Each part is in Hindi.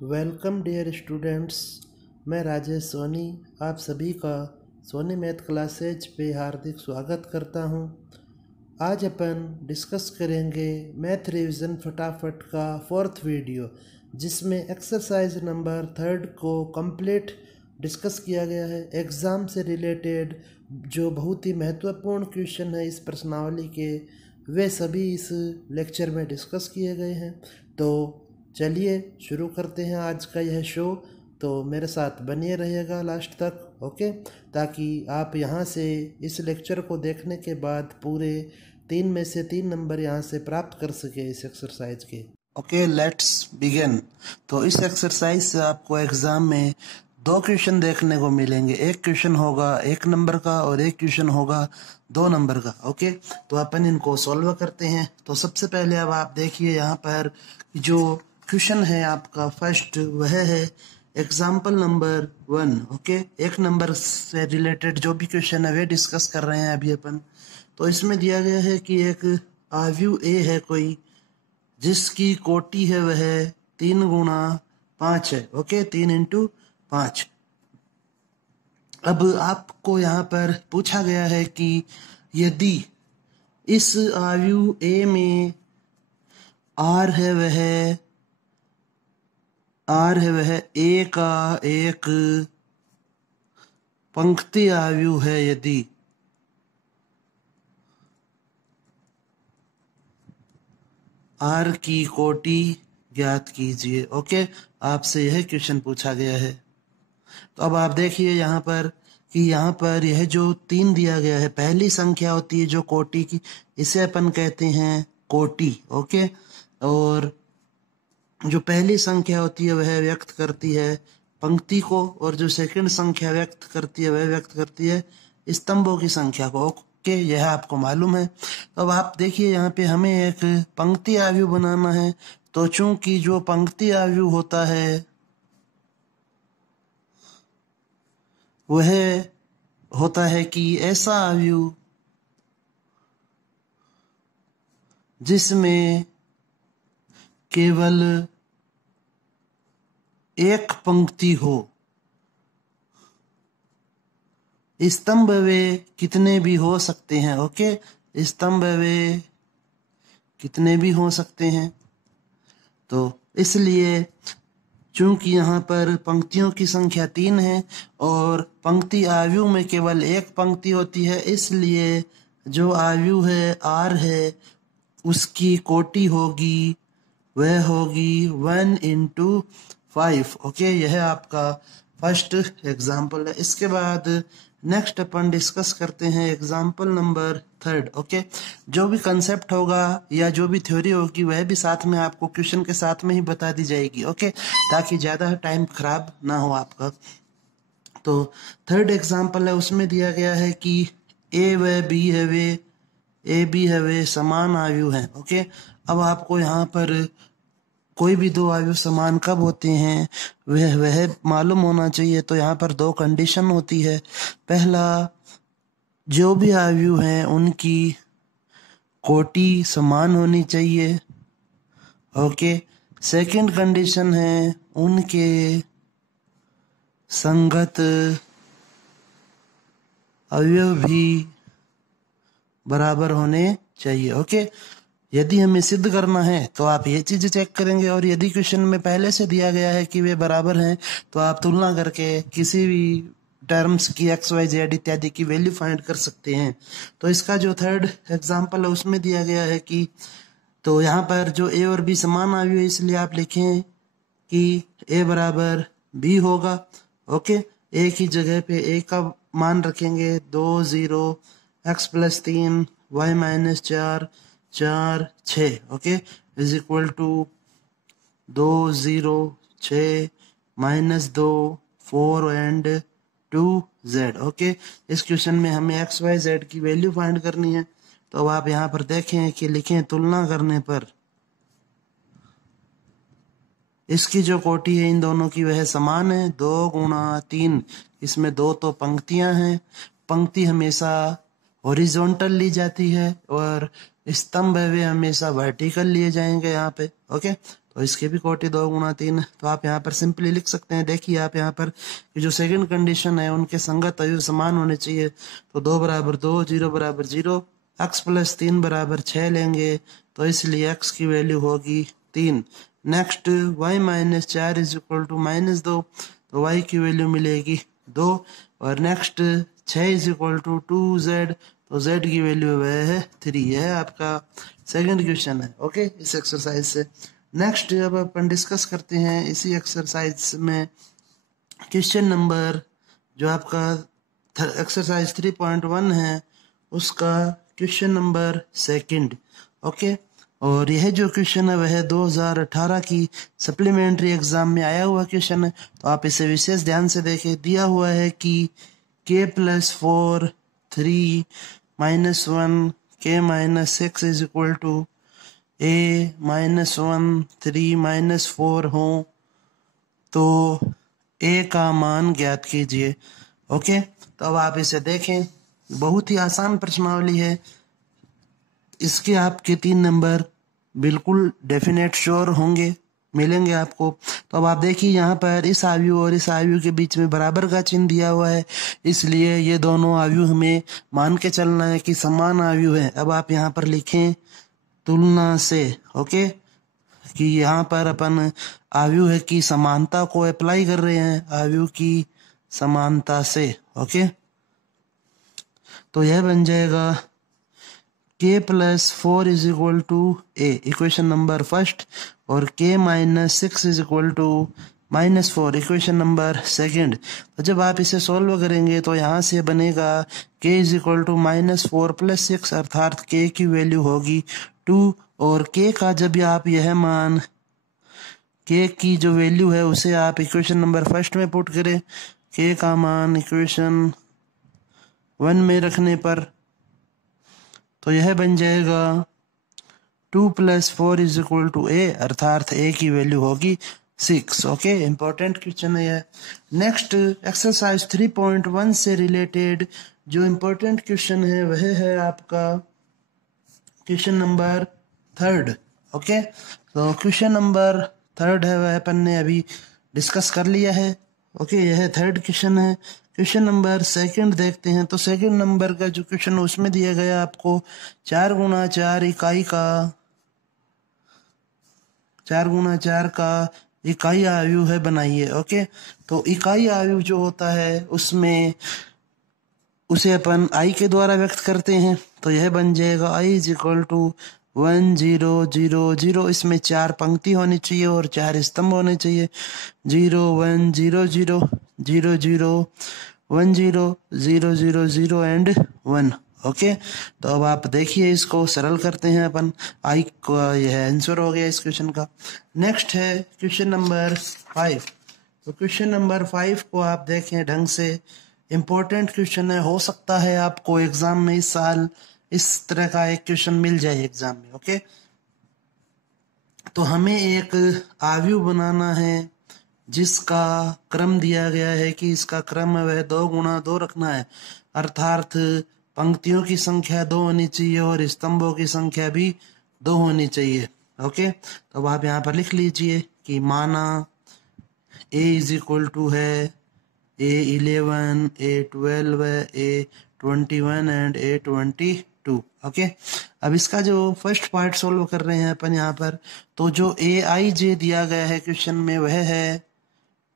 Welcome dear students. मैं राजेश सोनी आप सभी का सोनी मैथ क्लासेज पे हार्दिक स्वागत करता हूँ। आज अपन डिस्कस करेंगे मैथ रिवीजन फटाफट का फोर्थ वीडियो, जिसमें एक्सरसाइज नंबर 3 को कंप्लीट डिस्कस किया गया है। एग्ज़ाम से रिलेटेड जो बहुत ही महत्वपूर्ण क्वेश्चन है इस प्रश्नावली के, वे सभी इस लेक्चर में डिस्कस किए गए हैं। तो चलिए शुरू करते हैं आज का यह शो। तो मेरे साथ बनिए रहिएगा लास्ट तक, ओके, ताकि आप यहाँ से इस लेक्चर को देखने के बाद पूरे 3 में से 3 नंबर यहाँ से प्राप्त कर सके इस एक्सरसाइज के। Okay, let's begin. तो इस एक्सरसाइज से आपको एग्ज़ाम में 2 क्वेश्चन देखने को मिलेंगे। एक क्वेश्चन होगा 1 नंबर का और एक क्वेश्चन होगा 2 नंबर का। ओके, तो अपन इनको सॉल्व करते हैं। तो सबसे पहले अब आप देखिए यहाँ पर जो क्वेश्चन है आपका फर्स्ट, वह है एग्जाम्पल नंबर 1। ओके, 1 नंबर से रिलेटेड जो भी क्वेश्चन है वे डिस्कस कर रहे हैं अभी अपन। तो इसमें दिया गया है कि एक आव्यूह ए है कोई, जिसकी कोटि है वह 3 गुणा 5 है। Okay, 3 into 5। अब आपको यहाँ पर पूछा गया है कि यदि इस आव्यूह ए में आर है वह ए का एक पंक्ति आव्यूह है, यदि आर की कोटि ज्ञात कीजिए। ओके, आपसे यह क्वेश्चन पूछा गया है। तो अब आप देखिए यहाँ पर कि यहाँ पर यह जो 3 दिया गया है, पहली संख्या होती है जो कोटि की, इसे अपन कहते हैं कोटि। ओके, और जो पहली संख्या होती है वह व्यक्त करती है पंक्ति को, और जो सेकंड संख्या व्यक्त करती है वह व्यक्त करती है स्तंभों की संख्या को। ओके, यह आपको मालूम है। तो अब आप देखिए यहाँ पे हमें एक पंक्ति आव्यूह बनाना है। तो चूंकि जो पंक्ति आव्यूह होता है वह होता है कि ऐसा आव्यूह जिसमें केवल एक पंक्ति हो। स्तंभ वे कितने भी हो सकते हैं। ओके, स्तंभ वे कितने भी हो सकते हैं। तो इसलिए चूंकि यहाँ पर पंक्तियों की संख्या 3 है और पंक्ति आव्यूह में केवल एक पंक्ति होती है, इसलिए जो आव्यूह है आर है उसकी कोटि होगी, वह होगी 1 इंटू 5। ओके, यह आपका फर्स्ट एग्जाम्पल है। इसके बाद नेक्स्ट अपन डिस्कस करते हैं एग्जाम्पल नंबर 3। ओके, जो भी कंसेप्ट होगा या जो भी थ्योरी होगी वह भी साथ में आपको क्वेश्चन के साथ में ही बता दी जाएगी। ओके, ताकि ज़्यादा टाइम खराब ना हो आपका। तो 3rd एग्जाम्पल है, उसमें दिया गया है कि ए व बी है वे समान आव्यूह हैं। ओके, अब आपको यहाँ पर कोई भी 2 आव्यूह समान कब होते हैं वह मालूम होना चाहिए। तो यहाँ पर 2 कंडीशन होती है। पहला, जो भी आव्यूह हैं उनकी कोटि समान होनी चाहिए। ओके, सेकंड कंडीशन है उनके संगत अवयव भी बराबर होने चाहिए। ओके, यदि हमें सिद्ध करना है तो आप ये चीजें चेक करेंगे, और यदि क्वेश्चन में पहले से दिया गया है कि वे बराबर हैं तो आप तुलना करके किसी भी टर्म्स की एक्स वाई जेड इत्यादि की वैल्यू फाइंड कर सकते हैं। तो इसका जो 3rd एग्जाम्पल है उसमें दिया गया है कि, तो यहाँ पर जो ए और बी समान आव्यूह है, इसलिए आप लिखें कि ए बराबर बी होगा। ओके, ए की जगह पे ए का मान रखेंगे 2 0 x + 3 y - 4 4 6। Okay, is equal to 2 0 6 -2 4 and 2 z। Okay, इस क्वेश्चन में हमें x y z की वैल्यू फाइंड करनी है। तो अब आप यहाँ पर देखें कि लिखें, तुलना करने पर इसकी जो कोटि है इन दोनों की वह समान है, 2 गुणा 3। इसमें 2 तो पंक्तियां हैं, पंक्ति हमेशा हॉरिजॉन्टल ली जाती है और स्तंभ वे हमेशा वर्टिकल लिए जाएंगे यहाँ पे। ओके, तो इसके भी कोटि 2 गुणा 3। तो आप यहाँ पर सिंपली लिख सकते हैं। देखिए आप यहाँ पर कि जो सेकंड कंडीशन है उनके संगत अवयव समान होने चाहिए। तो 2 बराबर 2, 0 बराबर 0, x प्लस 3 बराबर 6 लेंगे, तो इसलिए x की वैल्यू होगी 3। Next y minus 4 is equal to minus 2, तो y की वैल्यू मिलेगी 2। और next 6 is equal to 2z, तो z की वैल्यू वह है 3। यह है आपका सेकंड क्वेश्चन है। ओके, इस एक्सरसाइज से नेक्स्ट अब अपन डिस्कस करते हैं इसी एक्सरसाइज में क्वेश्चन नंबर जो आपका एक्सरसाइज 3.1 है उसका क्वेश्चन नंबर सेकंड। ओके, और यह जो क्वेश्चन है वह 2018 की सप्लीमेंट्री एग्जाम में आया हुआ क्वेश्चन है, तो आप इसे विशेष ध्यान से देखें। दिया हुआ है कि k plus 4 3 minus 1 k minus 6 is equal to a minus 1 3 minus 4 हो, तो a का मान ज्ञात कीजिए। ओके, तो अब आप इसे देखें, बहुत ही आसान प्रश्नावली है। इसके आपके 3 नंबर बिल्कुल डेफिनेट श्योर होंगे, मिलेंगे आपको। तो अब आप देखिए यहाँ पर इस आयु और इस आयु के बीच में बराबर का चिन्ह दिया हुआ है, इसलिए ये दोनों आयु हमें मान के चलना है कि समान आयु है। अब आप यहाँ पर लिखें तुलना से। ओके, कि यहाँ पर अपन आयु है की समानता को अप्लाई कर रहे हैं, आयु की समानता से। ओके, तो यह बन जाएगा k plus 4 is equal to a, equation number first, और k minus 6 is equal to minus 4, equation number second. तो जब आप इसे सॉल्व करेंगे तो यहाँ से बनेगा k is equal to minus 4 plus 6, अर्थात k की वैल्यू होगी 2। और k का जब आप यह मान k की जो वैल्यू है उसे आप इक्वेशन नंबर फर्स्ट में पुट करें, k का मान इक्वेशन 1 में रखने पर तो यह बन जाएगा 2 plus 4 is equal to a, अर्थात a की वैल्यू होगी 6। ओके, इंपॉर्टेंट क्वेश्चन है यह। नेक्स्ट एक्सरसाइज 3.1 से रिलेटेड जो इंपॉर्टेंट क्वेश्चन है वह है आपका क्वेश्चन नंबर थर्ड। ओके, तो क्वेश्चन नंबर थर्ड है वह अपन ने अभी डिस्कस कर लिया है। ओके, यह थर्ड क्वेश्चन है। क्वेश्चन नंबर सेकंड देखते हैं। तो सेकंड नंबर का जो क्वेश्चन है उसमें दिया गया आपको 4 गुणा 4 इकाई का 4 गुणा 4 का इकाई आयु है, बनाइए। ओके, तो इकाई आयु जो होता है उसमें उसे अपन आई के द्वारा व्यक्त करते हैं, तो यह बन जाएगा i इज इक्वल टू 1 0 0 0। इसमें 4 पंक्ति होनी चाहिए और 4 स्तंभ होने चाहिए। 0 1 0 0 0 0 1 0 0 0 0 एंड 1। ओके, तो अब आप देखिए इसको सरल करते हैं अपन। आई को यह आंसर हो गया इस क्वेश्चन का। नेक्स्ट है क्वेश्चन नंबर 5। तो क्वेश्चन नंबर 5 को आप देखें ढंग से, इम्पोर्टेंट क्वेश्चन है। हो सकता है आपको एग्जाम में इस साल इस तरह का एक क्वेश्चन मिल जाए एग्जाम में। ओके, तो हमें एक आयु बनाना है जिसका क्रम दिया गया है कि इसका क्रम है वह 2 गुणा 2 रखना है, अर्थात पंक्तियों की संख्या 2 होनी चाहिए और स्तंभों की संख्या भी 2 होनी चाहिए। ओके, तो अब आप यहाँ पर लिख लीजिए कि माना a इज इक्वल टू है A11, A12, A21 and A22। Okay, अब इसका जो फर्स्ट पार्ट सोल्व कर रहे हैं अपन यहाँ पर, तो जो AIJ दिया गया है क्वेश्चन में वह है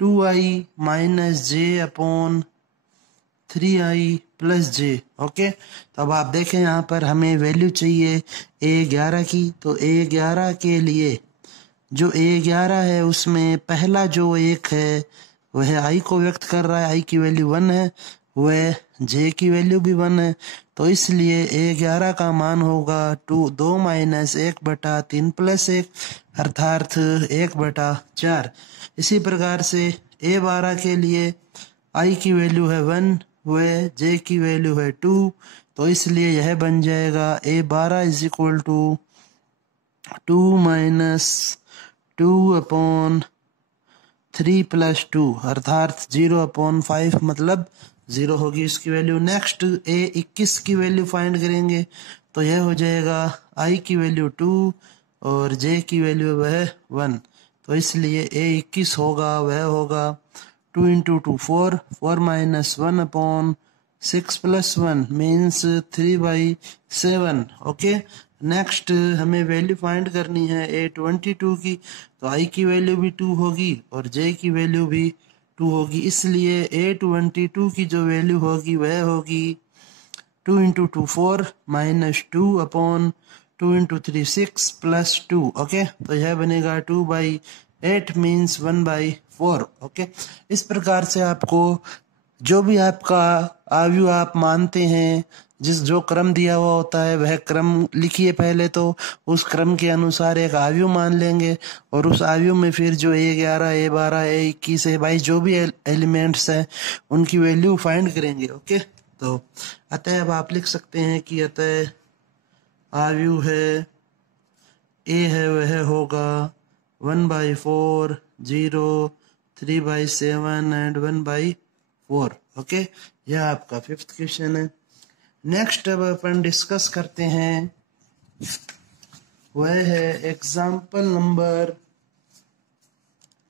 2i minus j upon 3i plus j। Okay, तो अब आप देखें यहाँ पर हमें वैल्यू चाहिए A11 की, तो A11 के लिए जो A11 है उसमें पहला जो एक है वह i को व्यक्त कर रहा है, i की वैल्यू 1 है, वह j की वैल्यू भी 1 है, तो इसलिए A11 का मान होगा 2 माइनस 1/3 प्लस 1, अर्थात 1/4। इसी प्रकार से A12 के लिए i की वैल्यू है 1, वह j की वैल्यू है 2, तो इसलिए यह बन जाएगा A12 is equal to 2 minus 2/3 plus 2, अर्थात 0/5, मतलब 0 होगी इसकी वैल्यू। नेक्स्ट A21 की वैल्यू फाइंड करेंगे, तो यह हो जाएगा i की वैल्यू 2 और जे की वैल्यू वह 1, तो इसलिए ए 21 होगा, वह होगा 2 into 2 4, 4 minus 1 upon 6 plus 1 means 3/7। Okay, next हमें वैल्यू फाइंड करनी है A22 की, तो आई की वैल्यू भी 2 होगी और जे की वैल्यू भी 2 होगी, इसलिए A22 की जो वैल्यू होगी वह होगी 2 into 2 4 minus 2 upon 2 into 3 6 plus 2। Okay, तो यह बनेगा 2/8 मीन्स 1/4। ओके, इस प्रकार से आपको जो भी आपका आयु आप मानते हैं, जिस जो क्रम दिया हुआ होता है वह क्रम लिखिए पहले, तो उस क्रम के अनुसार एक आयु मान लेंगे और उस आयु में फिर जो A11 A12 A21 A22 जो भी एलिमेंट्स हैं उनकी वैल्यू फाइंड करेंगे। ओके, तो अतः अब आप लिख सकते हैं कि अतः आयु है A है वह होगा 1/4 0 3/7 एंड 1/4। ओके, यह आपका 5th क्वेश्चन है। नेक्स्ट अब अपन डिस्कस करते हैं, वह है एग्जाम्पल नंबर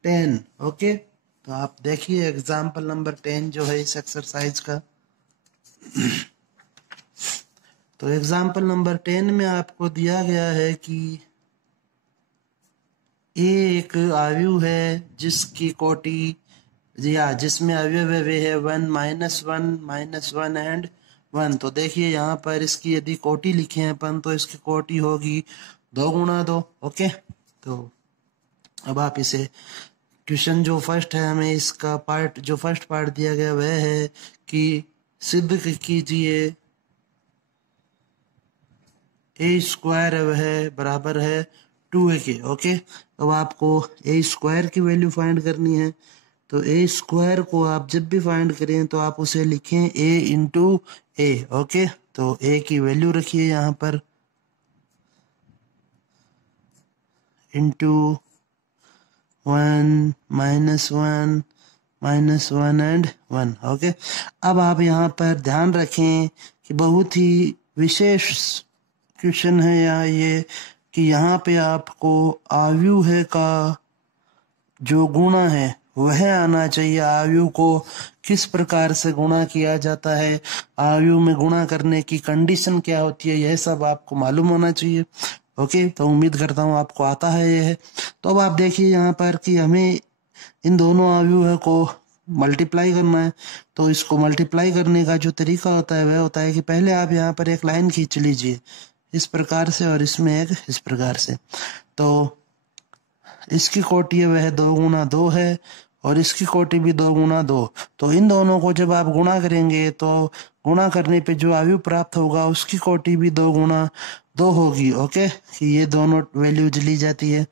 10। ओके, तो आप देखिए एग्जाम्पल नंबर 10 जो है इस एक्सरसाइज का। तो एग्जाम्पल नंबर 10 में आपको दिया गया है कि ए एक आयु है जिसकी कोटि या जिसमें अवयव वे है 1 -1 एंड 1। तो देखिए यहाँ पर इसकी यदि कोटि लिखे हैं अपन, तो इसकी कोटि होगी 2 गुणा 2। ओके, तो अब आप इसे क्वेश्चन जो फर्स्ट है, हमें इसका पार्ट जो फर्स्ट पार्ट दिया गया वह है कि सिद्ध कीजिए ए स्क्वायर वह बराबर है 2a के। ओके, अब आपको ए स्क्वायर की वैल्यू फाइंड करनी है, तो ए स्क्वायर को आप जब भी फाइंड करें तो आप उसे लिखें a इंटू ए। ओके, तो a की वैल्यू रखिए यहाँ पर इंटू 1 -1 एंड 1। ओके, अब आप यहाँ पर ध्यान रखें कि बहुत ही विशेष क्वेश्चन है यहाँ ये, कि यहाँ पे आपको आयु है का जो गुणा है वह आना चाहिए। आयु को किस प्रकार से गुणा किया जाता है, आयु में गुणा करने की कंडीशन क्या होती है, यह सब आपको मालूम होना चाहिए। ओके, तो उम्मीद करता हूँ आपको आता है यह। तो अब आप देखिए यहाँ पर कि हमें इन दोनों आयु को मल्टीप्लाई करना है, तो इसको मल्टीप्लाई करने का जो तरीका होता है वह होता है कि पहले आप यहाँ पर एक लाइन खींच लीजिए इस प्रकार से और इसमें एक इस प्रकार से। तो इसकी कोटि है वह 2 गुणा 2 है और इसकी कोटि भी 2 गुणा 2। तो इन दोनों को जब आप गुणा करेंगे तो गुणा करने पे जो आयु प्राप्त होगा उसकी कोटि भी 2 गुणा 2 होगी। ओके, कि ये दोनों वैल्यू ली जाती है।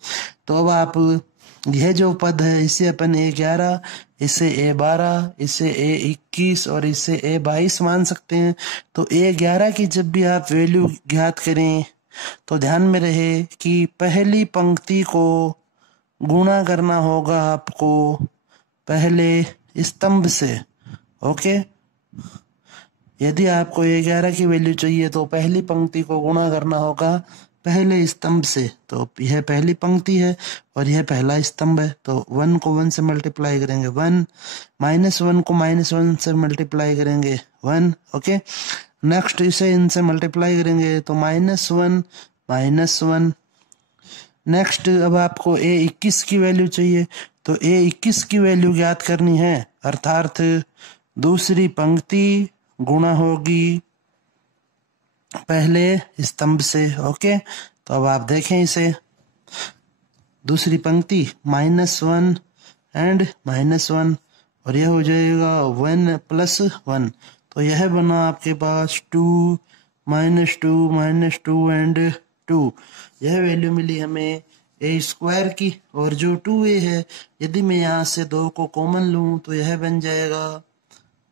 तो अब आप यह जो पद है इसे अपन A11, इसे A12, इसे A21 और इसे A22 मान सकते हैं। तो A11 की जब भी आप वैल्यू ज्ञात करें तो ध्यान में रहे कि पहली पंक्ति को गुणा करना होगा आपको पहले स्तंभ से। ओके, यदि आपको A11 की वैल्यू चाहिए तो पहली पंक्ति को गुणा करना होगा पहले स्तंभ से। तो यह पहली पंक्ति है और यह पहला स्तंभ है, तो 1 को 1 से मल्टीप्लाई करेंगे 1, -1 को -1 से मल्टीप्लाई करेंगे 1। ओके, नेक्स्ट इसे इनसे मल्टीप्लाई करेंगे तो -1 -1। नेक्स्ट अब आपको A21 की वैल्यू चाहिए, तो A21 की वैल्यू ज्ञात करनी है, अर्थात दूसरी पंक्ति गुणा होगी पहले स्तंभ से। ओके, तो अब आप देखें इसे, दूसरी पंक्ति -1 एंड -1 और यह हो जाएगा 1 + 1। तो यह बना आपके पास 2 -2 एंड 2। यह वैल्यू मिली हमें ए स्क्वायर की, और जो 2a है यदि मैं यहाँ से 2 को कॉमन लूँ तो यह बन जाएगा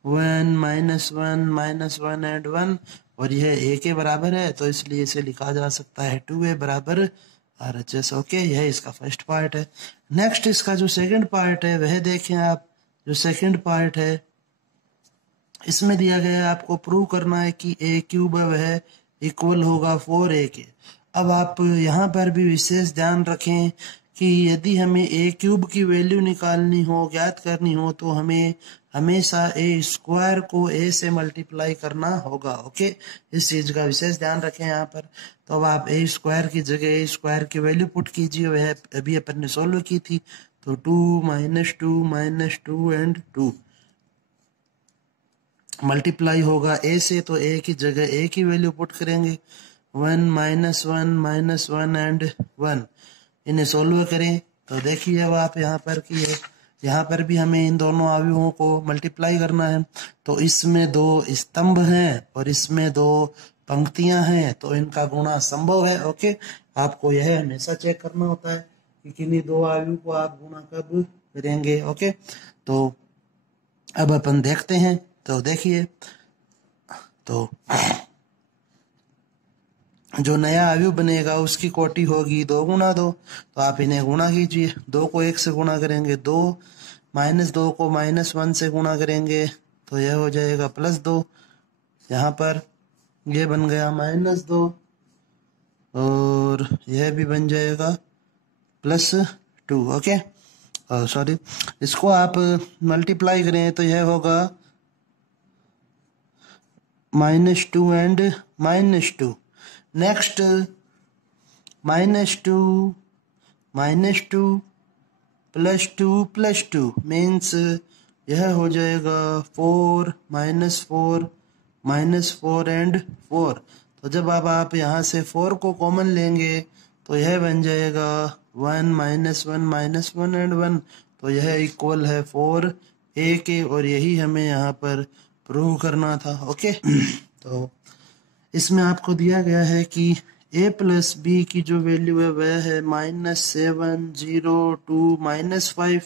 1 -1 एंड 1 और यह a के बराबर है, तो इसलिए इसे लिखा जा सकता है 2a बराबर RHS। ओके, यह इसका फर्स्ट पार्ट है। नेक्स्ट इसका जो सेकंड पार्ट है वह देखें आप। जो सेकंड पार्ट है इसमें दिया गया है आपको प्रूव करना है कि a³ वह इक्वल होगा 4a के। अब आप यहाँ पर भी विशेष ध्यान रखें कि यदि हमें ए क्यूब की वैल्यू निकालनी हो, ज्ञात करनी हो, तो हमें हमेशा ए स्क्वायर को ए से मल्टीप्लाई करना होगा। ओके, इस चीज का विशेष ध्यान रखें यहाँ पर। तो अब आप ए स्क्वायर की जगह ए स्क्वायर की वैल्यू पुट कीजिए, वह अभी अपन ने सोल्व की थी। तो 2 - 2 एंड 2 मल्टीप्लाई होगा ए से, तो ए की जगह ए की वैल्यू पुट करेंगे। 1 - 1 एंड 1 इन्हें सोल्व करें तो देखिए अब आप यहाँ पर कि यहाँ पर भी हमें इन दोनों अवयवों को मल्टीप्लाई करना है। तो इसमें 2 स्तंभ हैं और इसमें 2 पंक्तियां हैं, तो इनका गुणा संभव है। ओके, आपको यह हमेशा चेक करना होता है कि किन्हीं 2 अवयव को आप गुणा कब करेंगे। ओके, तो अब अपन देखते हैं। तो देखिए, तो जो नया अवयव बनेगा उसकी कोटि होगी 2 गुणा 2। तो आप इन्हें गुणा कीजिए। 2 को 1 से गुणा करेंगे 2, -2 को -1 से गुणा करेंगे तो यह हो जाएगा +2। यहाँ पर यह बन गया -2 और यह भी बन जाएगा +2। ओके, सॉरी, इसको आप मल्टीप्लाई करें तो यह होगा -2 एंड -2। नेक्स्ट -2 +2 मीन्स यह हो जाएगा 4 -4 एंड 4। तो जब आप यहाँ से 4 को कॉमन लेंगे तो यह बन जाएगा 1 -1 एंड 1। तो यह इक्वल है 4 ए के, और यही हमें यहाँ पर प्रूव करना था। ओके, तो इसमें आपको दिया गया है कि a + b की जो वैल्यू है वह है -7 0 2 -5,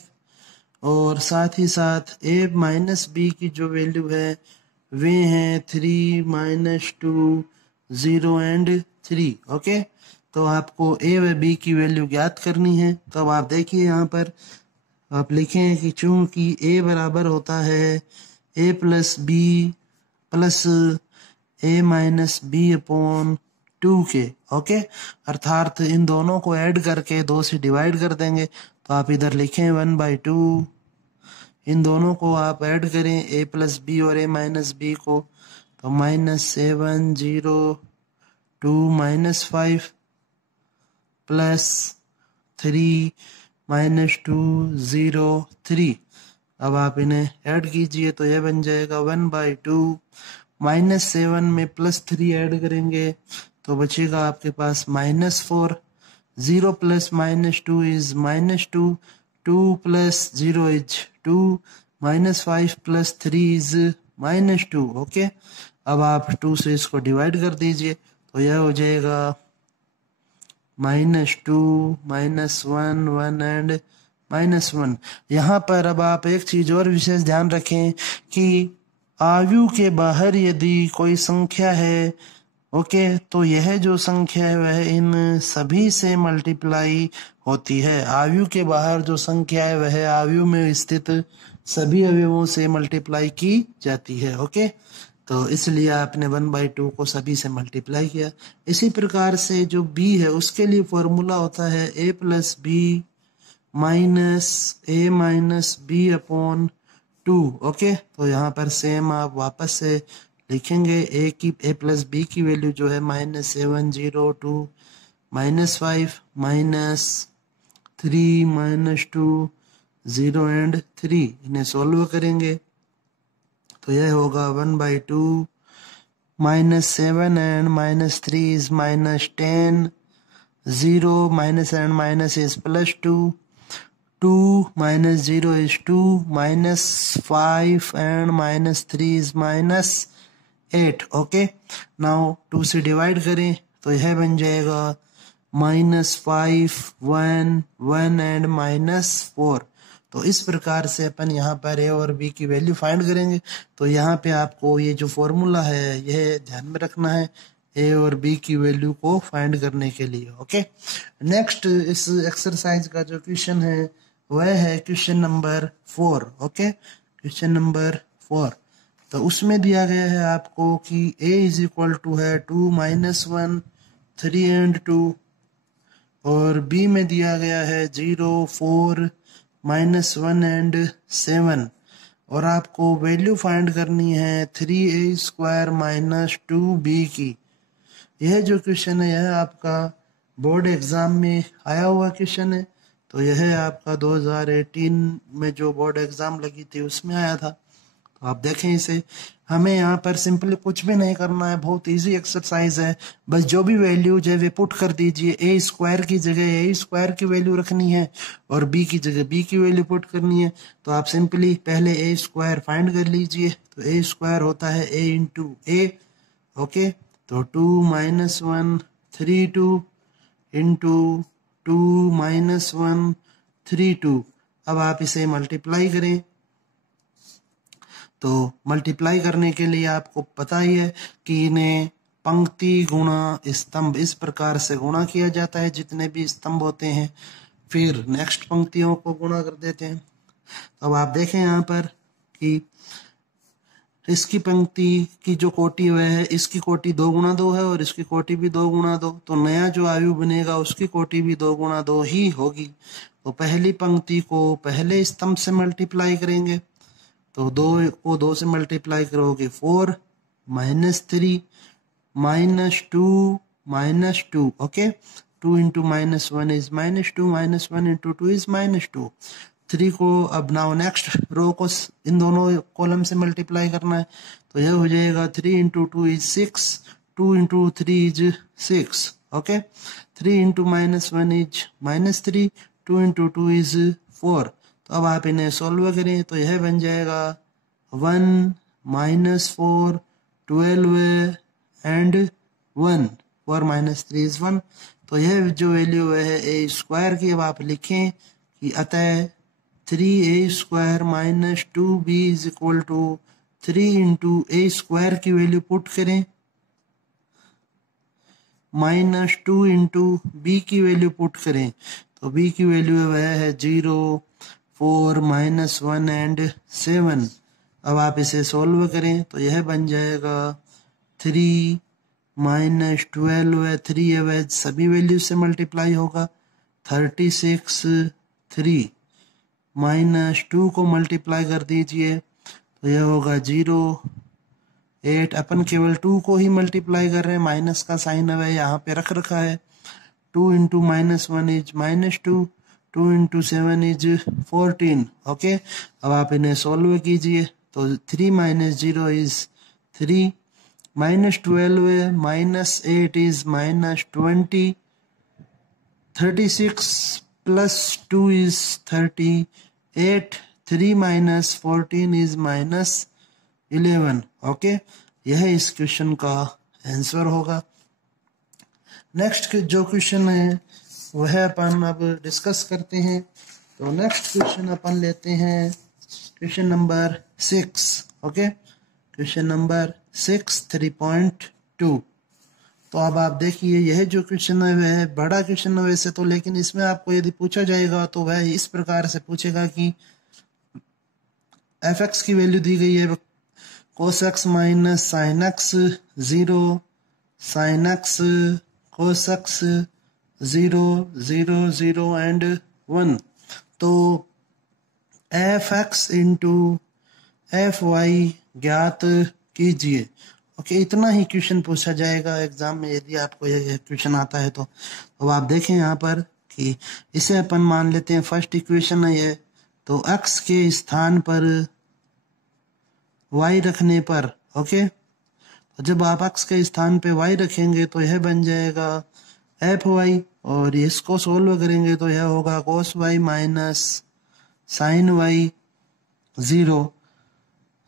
और साथ ही साथ a - b की जो वैल्यू है वे हैं 3 - 2 0 एंड 3। ओके, तो आपको a व b की वैल्यू ज्ञात करनी है। तो अब आप देखिए यहाँ पर आप लिखें कि चूंकि a बराबर होता है a + b plus a - b/2 के। ओके, अर्थात इन दोनों को ऐड करके 2 से डिवाइड कर देंगे। तो आप इधर लिखें 1/2, इन दोनों को आप ऐड करें a + b और a - b को, तो -7 0 2 -5 प्लस 3 -2 0 3। अब आप इन्हें ऐड कीजिए तो यह बन जाएगा 1/2। -7 में +3 ऐड करेंगे तो बचेगा आपके पास -4। 0 + -2 इज -2, 2 + 0 इज 2, -5 + 3 इज -2। ओके, अब आप 2 से इसको डिवाइड कर दीजिए तो यह हो जाएगा -2 -1 1 एंड -1। यहाँ पर अब आप एक चीज और विशेष ध्यान रखें कि आयु के बाहर यदि कोई संख्या है, ओके, तो यह जो संख्या है वह इन सभी से मल्टीप्लाई होती है। आयु के बाहर जो संख्या है वह आयु में स्थित सभी अवयवों से मल्टीप्लाई की जाती है। ओके, तो इसलिए आपने 1/2 को सभी से मल्टीप्लाई किया। इसी प्रकार से जो b है उसके लिए फॉर्मूला होता है a + b - a - b/2। Okay, तो यहाँ पर सेम आप वापस से लिखेंगे a + b की वैल्यू जो है -7 0 2 -5 -3 -2 0 एंड 3। इन्हें सोल्व करेंगे तो यह होगा 1/2 -7 and -3 is -10, 0 - and minus is +2, 2 - 0 is 2, -5 and -3 is -8। Okay, now 2 से डिवाइड करें तो यह बन जाएगा -5 1 1 एंड -4। तो इस प्रकार से अपन यहाँ पर a और b की वैल्यू फाइंड करेंगे। तो यहाँ पे आपको ये जो फॉर्मूला है यह ध्यान में रखना है a और b की वैल्यू को फाइंड करने के लिए। ओके, नेक्स्ट इस एक्सरसाइज का जो क्वेश्चन है वह है question number 4। Okay, question number 4, तो उसमें दिया गया है आपको कि a = है 2 - 1 3 एंड 2, और बी में दिया गया है 0, 4, -1 एंड 7, और आपको वैल्यू फाइंड करनी है 3a² - 2b की। यह जो क्वेश्चन है यह आपका बोर्ड एग्ज़ाम में आया हुआ क्वेश्चन है। तो यह आपका 2018 में जो बोर्ड एग्ज़ाम लगी थी उसमें आया था। तो आप देखें इसे, हमें यहाँ पर सिंपली कुछ भी नहीं करना है, बहुत इजी एक्सरसाइज है। बस जो भी वैल्यू जो है वे पुट कर दीजिए। a² की जगह a² की वैल्यू रखनी है और b की जगह b की वैल्यू पुट करनी है। तो आप सिंपली पहले a² फाइंड कर लीजिए। तो a² होता है a इंटू a, ओके। तो 2 - 1 3 2 इंटू 2 - 1 3 2। अब आप इसे मल्टीप्लाई करें। तो मल्टीप्लाई करने के लिए आपको पता ही है कि इन्हें पंक्ति गुणा स्तंभ इस प्रकार से गुणा किया जाता है, जितने भी स्तंभ होते हैं, फिर नेक्स्ट पंक्तियों को गुणा कर देते हैं। तो अब आप देखें यहाँ पर कि इसकी पंक्ति की जो कोटि वह है, इसकी कोटि 2 × 2 है और इसकी कोटि भी 2 × 2। तो नया जो आयु बनेगा उसकी कोटि भी 2 × 2 ही होगी। तो पहली पंक्ति को पहले स्तंभ से मल्टीप्लाई करेंगे। तो 2 को 2 से मल्टीप्लाई करोगे 4 - 3 -2 -2, ओके। 2 × -1 is -2, -1 × 2 is -2। 3 को अब नाउ नेक्स्ट रो को इन दोनों कॉलम से मल्टीप्लाई करना है। तो यह हो जाएगा 3 × 2 is 6, 2 × 3 is 6, okay. 3 × -1 is -3, 2 × 2 is 4। तो अब आप इन्हें सॉल्व करें तो यह बन जाएगा 1 - 4 12 एंड 1, 4 - 3 इज 1। तो यह जो वैल्यू है a² की। अब आप लिखें कि अतः 3a² - 2b is equal to 3 × a² की वैल्यू पुट करें, -2 × b की वैल्यू पुट करें। तो b की वैल्यू वह है 0, 4 -1 एंड 7। अब आप इसे सॉल्व करें तो यह बन जाएगा 3 - 12 है, 3 है वह सभी वैल्यू से मल्टीप्लाई होगा, 36 3 -2 को मल्टीप्लाई कर दीजिए तो यह होगा 0 8। अपन केवल 2 को ही मल्टीप्लाई कर रहे हैं, माइनस का साइन है यहाँ पे रख रखा है। 2 × -1 इज -2, 2 × 7 इज 14, ओके। अब आप इन्हें सॉल्व कीजिए तो 3 - 0 इज 3, -12 है, -8 इज -20, 36 + 2 इज 38, 3 - 14 इज -11, ओके। यह इस क्वेश्चन का आंसर होगा। नेक्स्ट जो क्वेश्चन है वह अपन अब डिस्कस करते हैं। तो नेक्स्ट क्वेश्चन अपन लेते हैं question number 6, okay. Question number 6 3.2। तो अब आप देखिए यह जो क्वेश्चन है वह बड़ा क्वेश्चन है वैसे तो, लेकिन इसमें आपको यदि पूछा जाएगा तो वह इस प्रकार से पूछेगा कि f(x) की वैल्यू दी गई है cos x - sin x 0, sin x cos x 0 0 0 and 1। तो f(x) * fy ज्ञात कीजिए, ओके। इतना ही क्वेश्चन पूछा जाएगा एग्जाम में यदि आपको यह क्वेश्चन आता है तो। अब आप देखें यहाँ पर कि इसे अपन मान लेते हैं फर्स्ट इक्वेशन है ये। तो x के स्थान पर y रखने पर, ओके, तो जब आप x के स्थान पे y रखेंगे तो यह बन जाएगा fy, और इसको सोल्व करेंगे तो यह होगा cos y - sin y 0,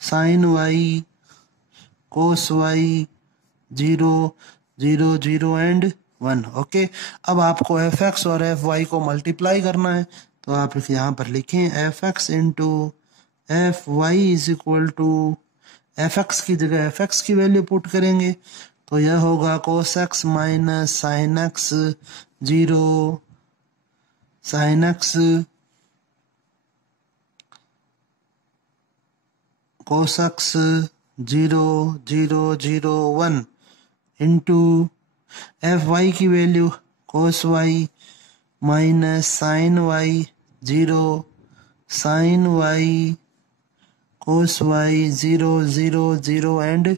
sin y cos y 0 0 0 and 1, okay. अब आपको f(x) और fy को मल्टीप्लाई करना है। तो आप यहाँ पर लिखें f(x) * fy is equal to f(x) की जगह f(x) की वैल्यू पुट करेंगे तो यह होगा cos x - sin x 0, sin x cos x 0 0 0 1 into f y की value cos y minus sine y 0 sine y cos y 0 0 0 and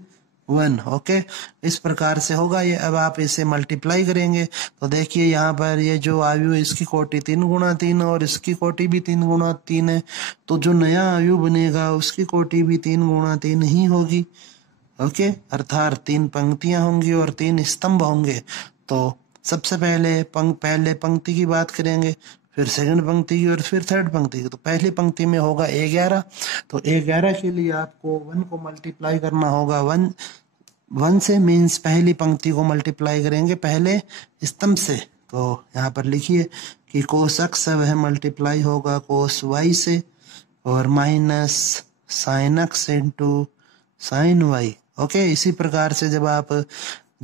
1। Okay, इस प्रकार से होगा ये। अब आप इसे मल्टीप्लाई करेंगे तो देखिए यहाँ पर ये जो आयु है इसकी कोटि 3 गुणा 3 और इसकी कोटि भी 3 गुणा 3 है, तो जो नया आयु बनेगा उसकी कोटि भी 3 गुणा 3 ही होगी। ओके, अर्थात 3 पंक्तियां होंगी और 3 स्तंभ होंगे। तो सबसे पहले पहले पंक्ति की बात करेंगे, फिर सेकंड पंक्ति की और फिर थर्ड पंक्ति की। तो पहली पंक्ति में होगा 11, तो 11 के लिए आपको 1 को मल्टीप्लाई करना होगा 1 से, मीन्स पहली पंक्ति को मल्टीप्लाई करेंगे पहले स्तंभ से। तो यहाँ पर लिखिए कि कोस एक्स है वह मल्टीप्लाई होगा कोस वाई से और minus sine x into sine y. Okay, इसी प्रकार से जब आप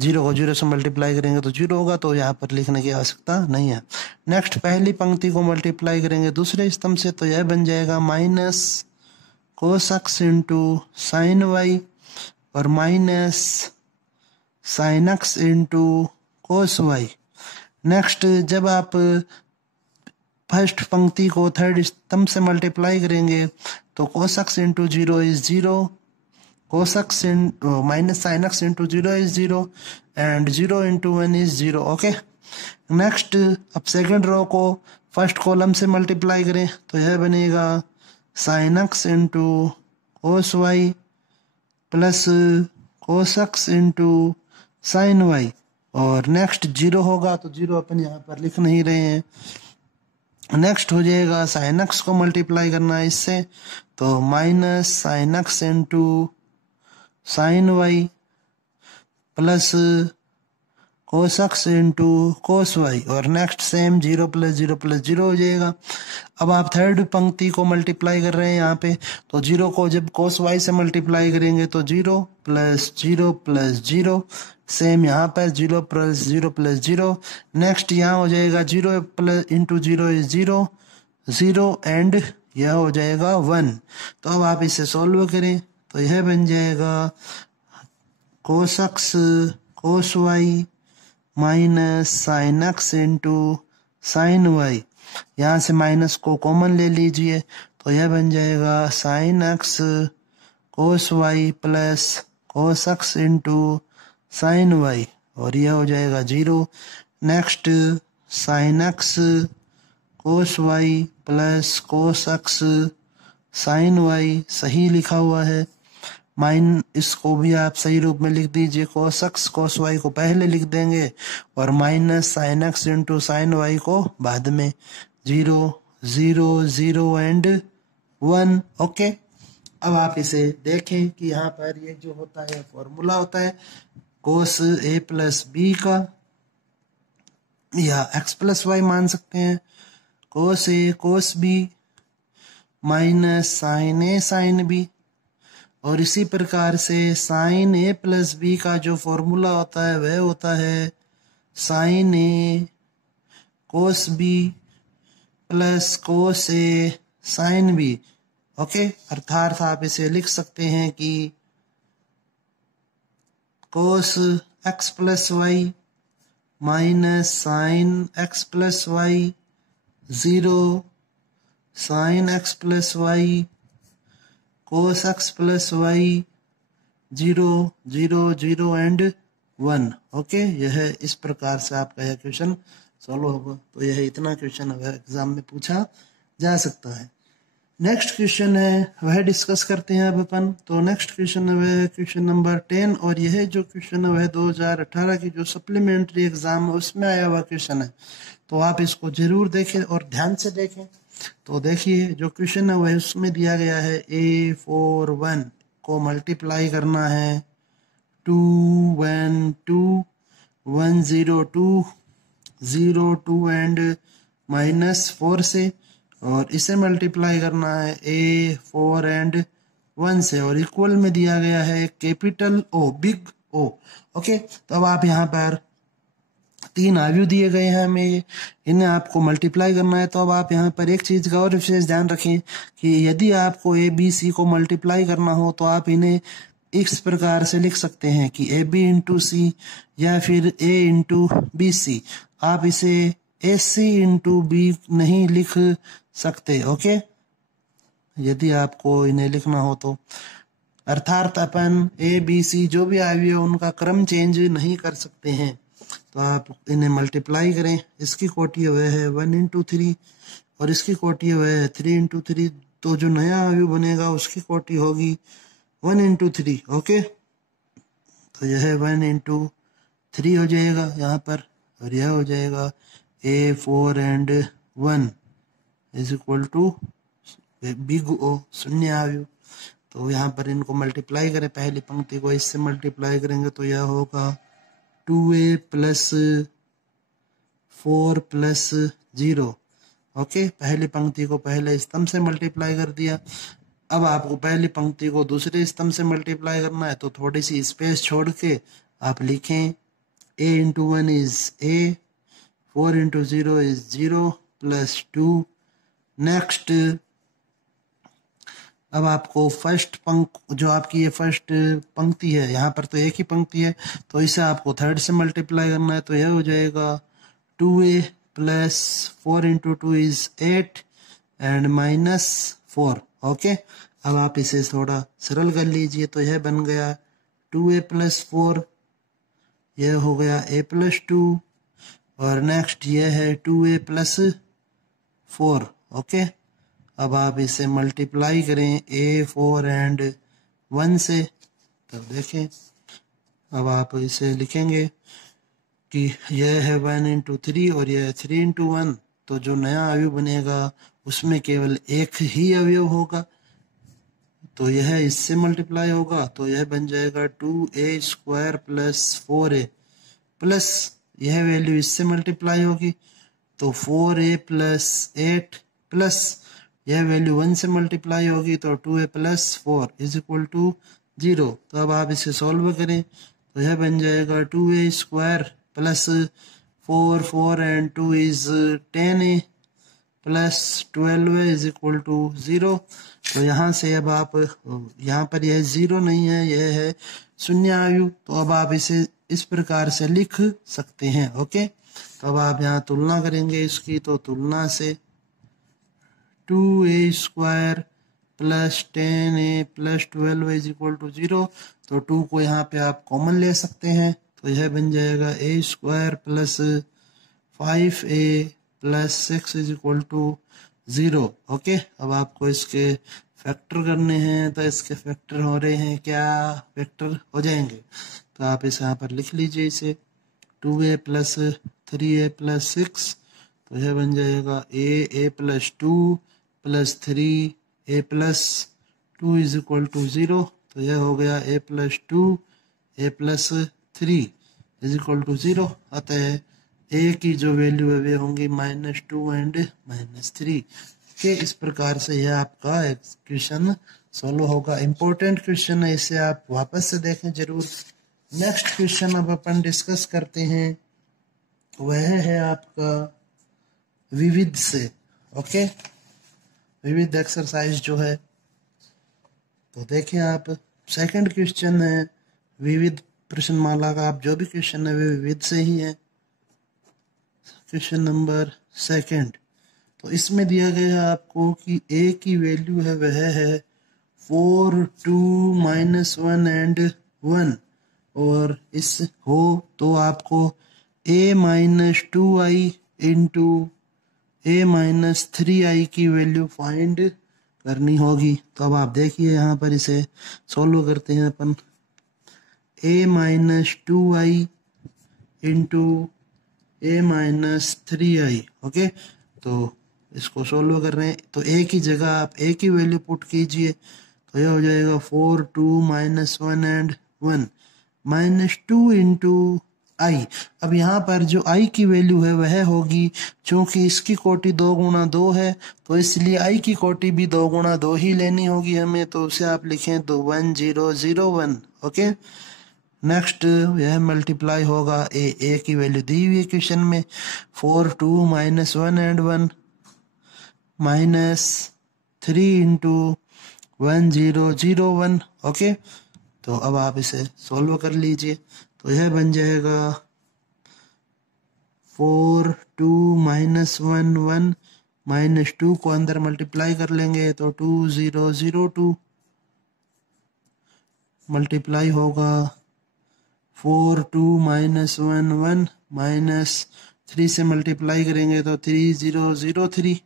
0 को 0 से मल्टीप्लाई करेंगे तो 0 होगा, तो यहाँ पर लिखने की आवश्यकता नहीं है। नेक्स्ट पहली पंक्ति को मल्टीप्लाई करेंगे दूसरे स्तंभ से, तो यह बन जाएगा minus cos x into sine y और minus sine x into cos y. Next जब आप फर्स्ट पंक्ति को थर्ड स्तंभ से मल्टीप्लाई करेंगे तो कोस x into 0 is 0, cos x minus sin x into 0 is 0 and 0 into 1 is 0। Okay, next अब सेकंड रो को फर्स्ट कॉलम से मल्टीप्लाई करें तो यह बनेगा sin x into cos y plus cos x into sine y और नेक्स्ट 0 होगा, तो 0 अपन यहाँ पर लिख नहीं रहे हैं। नेक्स्ट हो जाएगा sin x को मल्टीप्लाई करना है इससे, तो minus sin x into sine y plus cos x into cos y और नेक्स्ट सेम 0 प्लस 0 प्लस 0 हो जाएगा। अब आप थर्ड पंक्ति को मल्टीप्लाई कर रहे हैं यहाँ पे, तो 0 को जब कोस वाई से मल्टीप्लाई करेंगे तो 0 प्लस 0 प्लस 0, सेम यहाँ पर 0 प्लस 0 प्लस 0। नेक्स्ट यहाँ हो जाएगा 0 प्लस इंटू 0 इज 0 0 एंड यह हो जाएगा 1। तो अब आप इसे सॉल्व करें तो यह बन जाएगा cos x cos y minus sine x into sine y. यहाँ से माइनस को कॉमन ले लीजिए तो यह बन जाएगा sine x cos y plus cos x into sine y और यह हो जाएगा 0। Next sine x cos y plus cos x sine y सही लिखा हुआ है। इसको भी आप सही रूप में लिख दीजिए, कोस एक्स कोस वाई को पहले लिख देंगे और minus sine x into sine y को बाद में। 0 0 0 एंड 1। ओके, अब आप इसे देखें कि यहाँ पर ये जो होता है फॉर्मूला होता है कोस ए प्लस बी का, या एक्स प्लस वाई मान सकते हैं, कोस ए कोस बी माइनस साइन ए साइन बी। और इसी प्रकार से साइन ए प्लस बी का जो फॉर्मूला होता है वह होता है sine a cos b plus cos a sine b. Okay, अर्थात आप इसे लिख सकते हैं कि cos x plus y minus sine x plus y 0 sine x plus y cos x plus y 0 0 0 and 1। Okay, यह इस प्रकार से आपका यह क्वेश्चन सॉल्व होगा। तो यह इतना क्वेश्चन एग्जाम में पूछा जा सकता है। नेक्स्ट क्वेश्चन है वह डिस्कस करते हैं अब अपन। तो नेक्स्ट क्वेश्चन है वह क्वेश्चन नंबर 10 और यह जो क्वेश्चन है वह 2018 की जो सप्लीमेंट्री एग्जाम है उसमें आया हुआ क्वेश्चन है। तो आप इसको जरूर देखें और ध्यान से देखें। तो देखिए जो क्वेश्चन है वह उसमें दिया गया है A41 को मल्टीप्लाई करना है 212 एंड -4 से, और इसे मल्टीप्लाई करना है A4 एंड 1 से, और इक्वल में दिया गया है capital O big O। Okay, तो अब आप यहाँ पर 3 आयु दिए गए हैं हमें, इन्हें आपको मल्टीप्लाई करना है। तो अब आप यहाँ पर एक चीज का और विशेष ध्यान रखें कि यदि आपको A B C को मल्टीप्लाई करना हो तो आप इन्हें इस प्रकार से लिख सकते हैं कि ए बी इंटू सी या फिर ए इंटू बी सी। आप इसे ए सी इंटू बी नहीं लिख सकते। ओके, यदि आपको इन्हें लिखना हो तो, अर्थात अपन ए बी सी जो भी अवयव उनका क्रम चेंज नहीं कर सकते हैं। तो आप इन्हें मल्टीप्लाई करें, इसकी कोटि वह है 1 इंटू 3 और इसकी कोटि वह है 3 इंटू 3। तो जो नया अवयव बनेगा उसकी कोटि होगी 1 इंटू 3। ओके, तो यह 1 इंटू 3 हो जाएगा यहाँ पर, और यह हो जाएगा a 4 and 1 is equal to big o, शून्य अवयव। तो यहाँ पर इनको मल्टीप्लाई करें, पहली पंक्ति को इससे मल्टीप्लाई करेंगे तो यह होगा 2a प्लस 4 प्लस 0। ओके, पहली पंक्ति को पहले स्तंभ से मल्टीप्लाई कर दिया। अब आपको पहली पंक्ति को दूसरे स्तंभ से मल्टीप्लाई करना है, तो थोड़ी सी स्पेस छोड़ के आप लिखें a into 1 is a, 4 into 0 is 0 plus 2। Next, अब आपको फर्स्ट जो आपकी ये फर्स्ट पंक्ति है, यहाँ पर तो एक ही पंक्ति है, तो इसे आपको थर्ड से मल्टीप्लाई करना है। तो यह हो जाएगा 2a plus 4 into 2 is 8 and minus 4। Okay, अब आप इसे थोड़ा सरल कर लीजिए, तो यह बन गया 2a प्लस 4, यह हो गया a प्लस 2, और नेक्स्ट यह है 2a प्लस 4। ओके, अब आप इसे मल्टीप्लाई करें a 4 एंड 1 से, तब देखें, अब आप इसे लिखेंगे कि यह है 1 इंटू 3 और यह है 3 इंटू 1। तो जो नया अवयव बनेगा उसमें केवल एक ही अवयव होगा, तो यह इससे मल्टीप्लाई होगा, तो यह बन जाएगा 2a square plus 4a plus यह वैल्यू इससे मल्टीप्लाई होगी, तो 4a प्लस 8 प्लस यह वैल्यू 1 से मल्टीप्लाई होगी, तो 2a plus 4 is equal to 0। तो अब आप इसे सॉल्व करें, तो यह बन जाएगा 2a square plus 4 and 2 is 10a plus 12a is equal to 0। तो यहाँ से अब आप, यहाँ पर यह 0 नहीं है, यह है शून्य अवयव, तो अब आप इसे इस प्रकार से लिख सकते हैं। ओके, तो अब आप यहाँ तुलना करेंगे इसकी, तो तुलना से 2a square plus 10a plus 12 is equal to 0। तो 2 को यहाँ पे आप कॉमन ले सकते हैं, तो यह बन जाएगा a square plus 5a plus 6 is equal to 0। Okay, अब आपको इसके फैक्टर करने हैं, तो इसके फैक्टर हो रहे हैं, क्या फैक्टर हो जाएंगे, तो आप इसे यहाँ पर लिख लीजिए इसे 2a प्लस 3a प्लस 6। तो यह बन जाएगा a plus 2 plus 3a plus 2 is equal to 0। तो यह हो गया a plus 2 a plus 3 is equal to 0। अतः a की जो वैल्यू है वे होंगी -2 एंड -3 के। इस प्रकार से यह आपका क्वेश्चन सोल्व होगा। इम्पोर्टेंट क्वेश्चन है, इसे आप वापस से देखें जरूर। नेक्स्ट क्वेश्चन अब अपन डिस्कस करते हैं, वह है आपका विविध से। ओके, विविध एक्सरसाइज जो है, तो देखें आप, सेकंड क्वेश्चन है विविध प्रश्नमाला का। आप जो भी क्वेश्चन है वे विविध से ही है। क्वेश्चन नंबर सेकंड, तो इसमें दिया गया है आपको कि a की वैल्यू है वह है 4, 2, -1 एंड 1, और इस हो तो आपको a -2i into a -3i की वैल्यू फाइंड करनी होगी। तो अब आप देखिए यहाँ पर इसे सॉल्व करते हैं अपन। a -2i into a -3i। Okay, तो इसको सॉल्व कर रहे हैं, तो a की जगह आप a की वैल्यू पुट कीजिए, तो यह हो जाएगा 4, 2, -1 एंड 1 -2 इंटू आई। अब यहाँ पर जो आई की वैल्यू है वह होगी, चूंकि इसकी कोटि 2 गुणा 2 है, तो इसलिए आई की कोटि भी 2 गुणा 2 ही लेनी होगी हमें, तो उसे आप लिखें तो 1 0 0 1। ओके, नेक्स्ट यह मल्टीप्लाई होगा ए की वैल्यू दी हुई है क्वेश्चन में, 4, 2, -1 एंड 1 -3 इंटू 1 0 0 1। ओके, तो अब आप इसे सॉल्व कर लीजिए। तो यह बन जाएगा 4 2 -1 1 -2 को अंदर मल्टीप्लाई कर लेंगे तो 2 0 0 2 मल्टीप्लाई होगा 4 2 -1 1 -3 से मल्टीप्लाई करेंगे तो 3 0 0 3।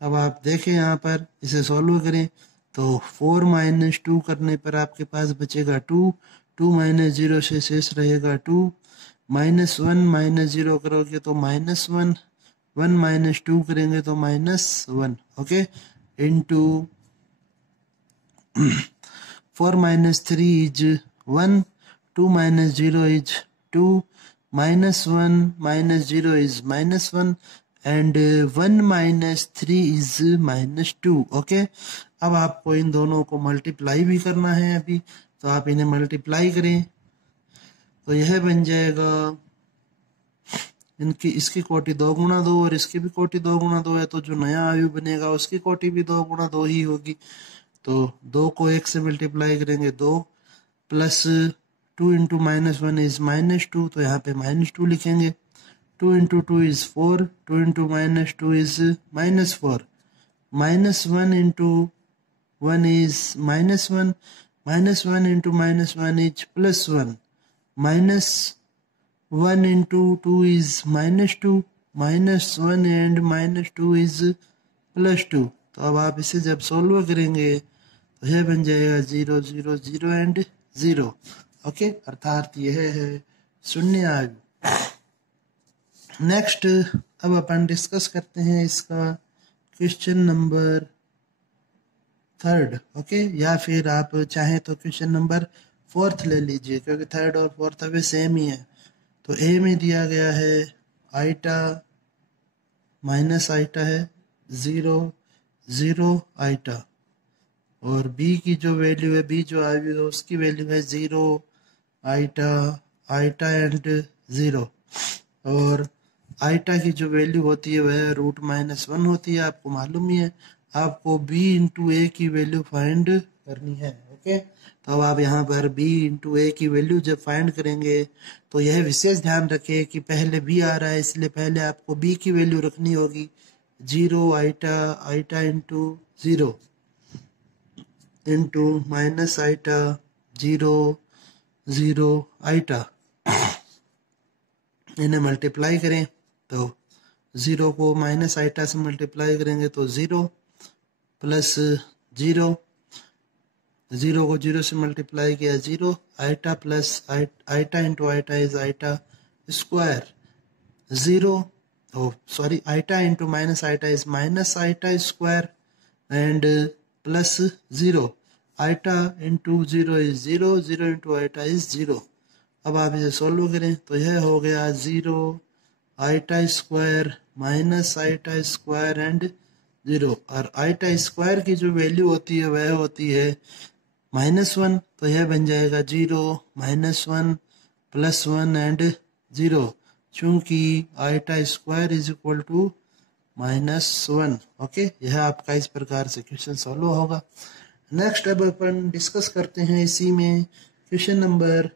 अब आप देखें यहाँ पर इसे सॉल्व करें तो 4 -2 करने पर आपके पास बचेगा 2 2 -0 से शेष रहेगा 2 -1 -0 करोगे तो -1 1 -2 करेंगे तो -1 okay into 4 -3 is 1 2 -0 is 2 -1 -0 is -1 and 1 -3 is -2 okay. अब आपको इन दोनों को मल्टीप्लाई भी करना है अभी, तो आप इन्हें मल्टीप्लाई करें तो यह बन जाएगा इनकी इसकी कोटि 2 गुणा 2 और इसकी भी कोटि 2 गुणा 2 है, तो जो नया आयु बनेगा उसकी कोटि भी 2 गुणा 2 ही होगी। तो 2 को 1 से मल्टीप्लाई करेंगे 2 प्लस 2 इंटू -1 इज -2, तो यहाँ पे -2 लिखेंगे। 2 into 2 is 4 2 into -2 is -4 -1 into 1 is -1 -1 into -1 is +1 -1 into 2 is -2 -1 and -2 is +2। तो अब आप इसे जब सॉल्व करेंगे तो यह बन जाएगा 0 0 0 एंड 0 ओके, अर्थात यह है शून्य आयु। नेक्स्ट अब अपन डिस्कस करते हैं इसका क्वेश्चन नंबर 3 ओके, या फिर आप चाहें तो क्वेश्चन नंबर 4 ले लीजिए क्योंकि 3 और 4 अभी सेम ही है। तो ए में दिया गया है आइटा माइनस आइटा है 0 0 आइटा, और बी की जो वैल्यू है बी जो आयु है उसकी वैल्यू है 0 आइटा आइटा एंड 0, और आइटा की जो वैल्यू होती है वह √-1 होती है, आपको मालूम ही है। आपको b इंटू ए की वैल्यू फाइंड करनी है ओके। तो अब आप यहाँ पर b इंटू ए की वैल्यू जब फाइंड करेंगे तो यह विशेष ध्यान रखें कि पहले b आ रहा है, इसलिए पहले आपको b की वैल्यू रखनी होगी 0 iota iota into 0 into minus iota 0 0 iota, इन्हें मल्टीप्लाई करें तो 0 को माइनस आइटा से मल्टीप्लाई करेंगे तो 0 प्लस 0 0 को 0 से मल्टीप्लाई किया 0 iota plus iota into iota is iota square 0 sorry iota into minus iota is minus iota square and plus 0 iota into 0 is 0 0 into iota is 0। अब आप इसे सॉल्व करें तो यह हो गया 0 iota square minus iota square and 0, और आइटा स्क्वायर की जो वैल्यू होती है वह होती है -1, तो यह बन जाएगा 0 -1 +1 एंड 0, चूंकि iota square is equal to -1 okay. यह आपका इस प्रकार से क्वेश्चन सॉल्व होगा। नेक्स्ट अब अपन डिस्कस करते हैं इसी में question number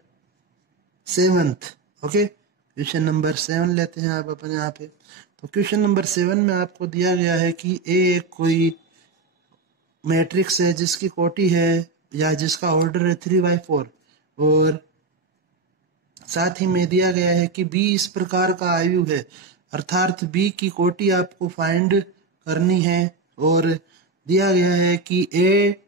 7 okay. Question number 7 लेते हैं आप अपन यहाँ पे। तो क्वेश्चन नंबर 7 में आपको दिया गया है कि ए एक कोई मैट्रिक्स है जिसकी कोटि है या जिसका ऑर्डर है 3/4, और साथ ही में दिया गया है कि बी इस प्रकार का आयु है, अर्थात बी की कोटि आपको फाइंड करनी है, और दिया गया है कि ए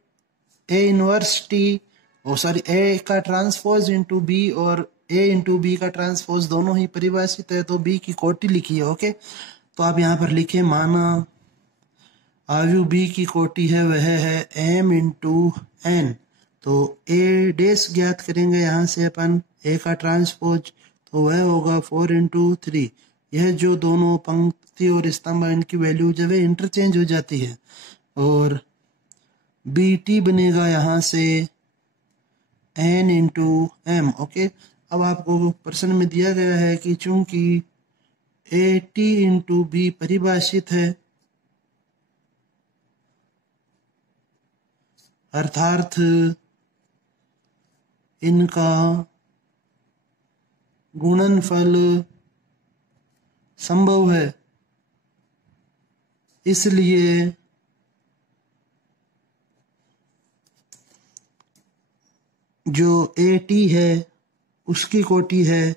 इनवर्स टी सॉरी ए का ट्रांसपोज इंटू बी और ए इंटू बी का ट्रांसपोज दोनों ही परिभाषित है, तो बी की कोटि लिखी है ओके। तो आप यहाँ पर लिखे माना आयु बी की कोटि है वह है m इंटू एन, तो ए डैश ज्ञात करेंगे यहाँ से अपन ए का ट्रांसपोज, तो वह होगा 4 इंटू 3। यह जो दोनों पंक्ति और स्तंभ इनकी वैल्यू जब इंटरचेंज हो जाती है, और बी टी बनेगा यहाँ से n इंटू एम ओके। अब आपको प्रश्न में दिया गया है कि चूंकि ए टी इंटू बी परिभाषित है, अर्थात इनका गुणनफल संभव है, इसलिए जो AT है उसकी कोटि है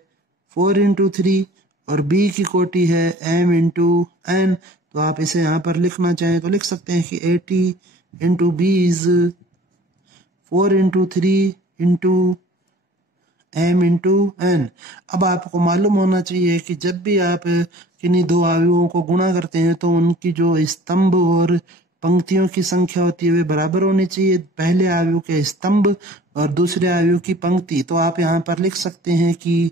4 इंटू 3 और B की कोटि है M इंटू N। तो आप इसे यहाँ पर लिखना चाहें तो लिख सकते हैं कि AT into B is 4 into 3 into M into N। अब आपको मालूम होना चाहिए कि जब भी आप किन्हीं दो आव्यूहों को गुणा करते हैं तो उनकी जो स्तंभ और पंक्तियों की संख्या होती है वे बराबर होनी चाहिए, पहले आव्यूह के स्तंभ और दूसरे आव्यूह की पंक्ति। तो आप यहाँ पर लिख सकते हैं कि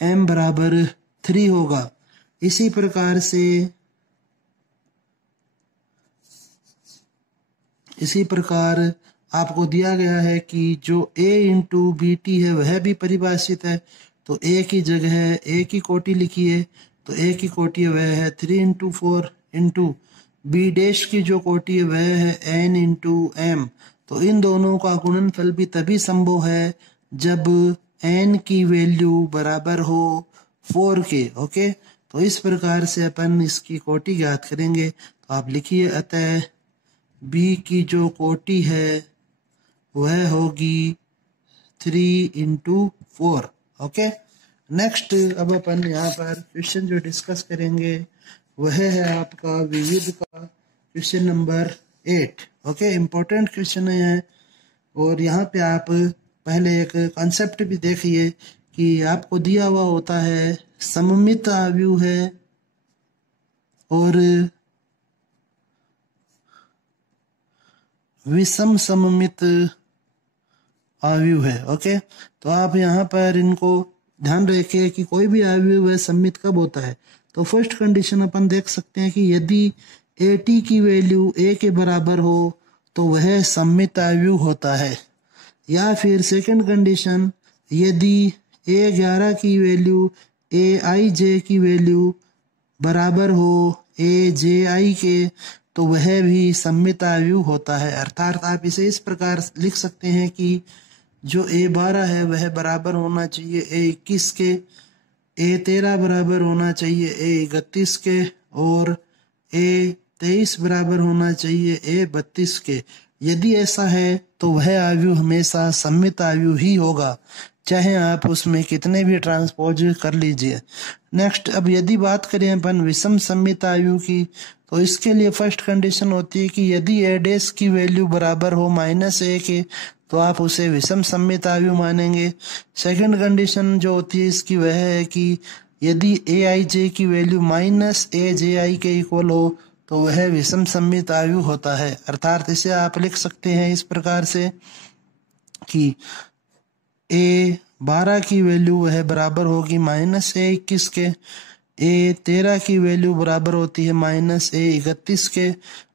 M बराबर 3 होगा। इसी प्रकार आपको दिया गया है कि जो A इंटू BT है वह भी परिभाषित है, तो A की जगह A की कोटि लिखिए, तो A की कोटि है वह है 3 इंटू 4 इंटू B डैश की जो कोटि है वह है N इंटू M। तो इन दोनों का गुणनफल भी तभी संभव है जब N की वैल्यू बराबर हो 4 के। ओके, तो इस प्रकार से अपन इसकी कोटि ज्ञात करेंगे। तो आप लिखिए, अतः B की जो कोटि है वह होगी 3 इंटू 4। ओके, नेक्स्ट अब अपन यहाँ पर क्वेश्चन जो डिस्कस करेंगे वह है आपका विविध का question number 8। Okay, important question है यह। और यहाँ पे आप पहले एक कॉन्सेप्ट भी देखिए कि आपको दिया हुआ होता है सममित आव्यूह है और विषम सममित आव्यूह है। ओके, तो आप यहाँ पर इनको ध्यान रखिए कि कोई भी आव्यूह है सममित कब होता है। तो फर्स्ट कंडीशन अपन देख सकते हैं कि यदि AT की वैल्यू A के बराबर हो तो वह सममित आव्यूह होता है। या फिर सेकंड कंडीशन, यदि A11 की वैल्यू AIJ की वैल्यू बराबर हो AJI के तो वह भी सममित आव्यूह होता है। अर्थात आप इसे इस प्रकार लिख सकते हैं कि जो A12 है वह बराबर होना चाहिए A21 के, A13 बराबर होना चाहिए A31 के और A23 बराबर होना चाहिए A32 के। यदि ऐसा है तो वह आव्यूह हमेशा सममित आव्यूह ही होगा, चाहे आप उसमें कितने भी ट्रांसपोज कर लीजिए। नेक्स्ट, अब यदि बात करें अपन विषम सममित आव्यूह की, तो इसके लिए फर्स्ट कंडीशन होती है कि यदि A डैश की वैल्यू बराबर हो -A के तो आप उसे विषम सममित आव्यूह मानेंगे। सेकंड कंडीशन जो होती है इसकी वह है कि यदि AIJ की वैल्यू -AJI के इक्वल हो तो वह विषम सममित आव्यूह होता है। अर्थात इसे आप लिख सकते हैं इस प्रकार से कि A12 की वैल्यू वह बराबर होगी -A21 के, A13 की वैल्यू बराबर होती है -A31 के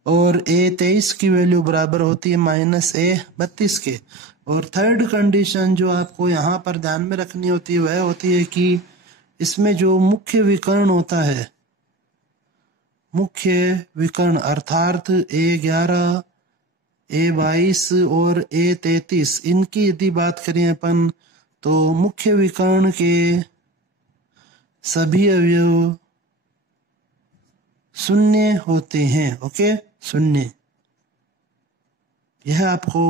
और A23 की वैल्यू बराबर होती है -A32 के। और थर्ड कंडीशन जो आपको यहाँ पर ध्यान में रखनी होती है वह होती है कि इसमें जो मुख्य विकर्ण होता है, मुख्य विकर्ण अर्थात A11, A22 और A33, इनकी यदि बात करें अपन तो मुख्य विकर्ण के सभी अवयव शून्य होते हैं। ओके, शून्य, यह आपको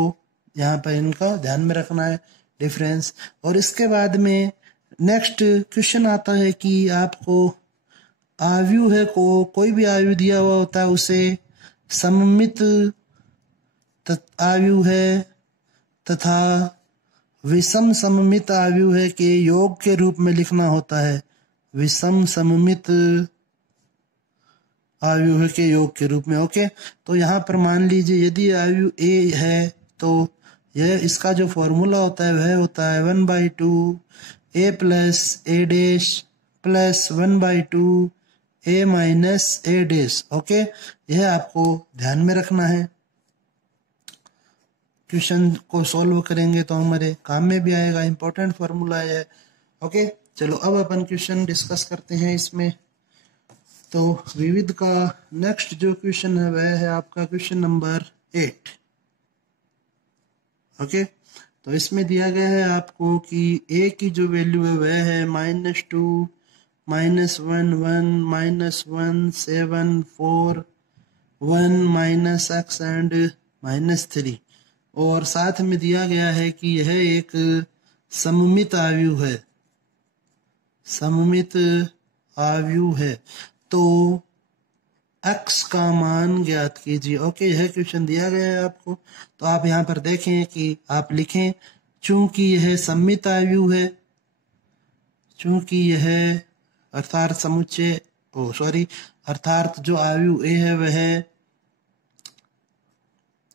यहाँ पर इनका ध्यान में रखना है डिफरेंस। और इसके बाद में नेक्स्ट क्वेश्चन आता है कि आपको आव्यूह है को कोई भी आव्यूह दिया हुआ होता है उसे सममित आव्यूह है तथा विषम सममित आव्यूह है के योग के रूप में लिखना होता है। विषम सममित आव्यूह के योग के रूप में। ओके, तो यहाँ पर मान लीजिए यदि आव्यूह A है तो यह इसका जो फॉर्मूला होता है वह होता है 1/2 A plus A dash plus 1/2 A minus A dash. Okay, यह आपको ध्यान में रखना है। क्वेश्चन को सॉल्व करेंगे तो हमारे काम में भी आएगा, इंपॉर्टेंट फॉर्मूला है। ओके, चलो अब अपन क्वेश्चन डिस्कस करते हैं इसमें। तो विविध का नेक्स्ट जो क्वेश्चन है वह है आपका क्वेश्चन नंबर 8। ओके, तो इसमें दिया गया है आपको कि ए की जो वैल्यू है वह है -2, -1, 1, -1, 7, 4, 1, -x एंड -3। और साथ में दिया गया है कि यह एक सममित आव्यूह है, सममित आव्यूह है। तो x का मान ज्ञात कीजिए। ओके, यह क्वेश्चन दिया गया है आपको। तो आप यहाँ पर देखें कि आप लिखें, चूंकि यह सममित आव्यूह है, चूंकि यह अर्थात समुच्चय अर्थात जो आव्यूह ए है वह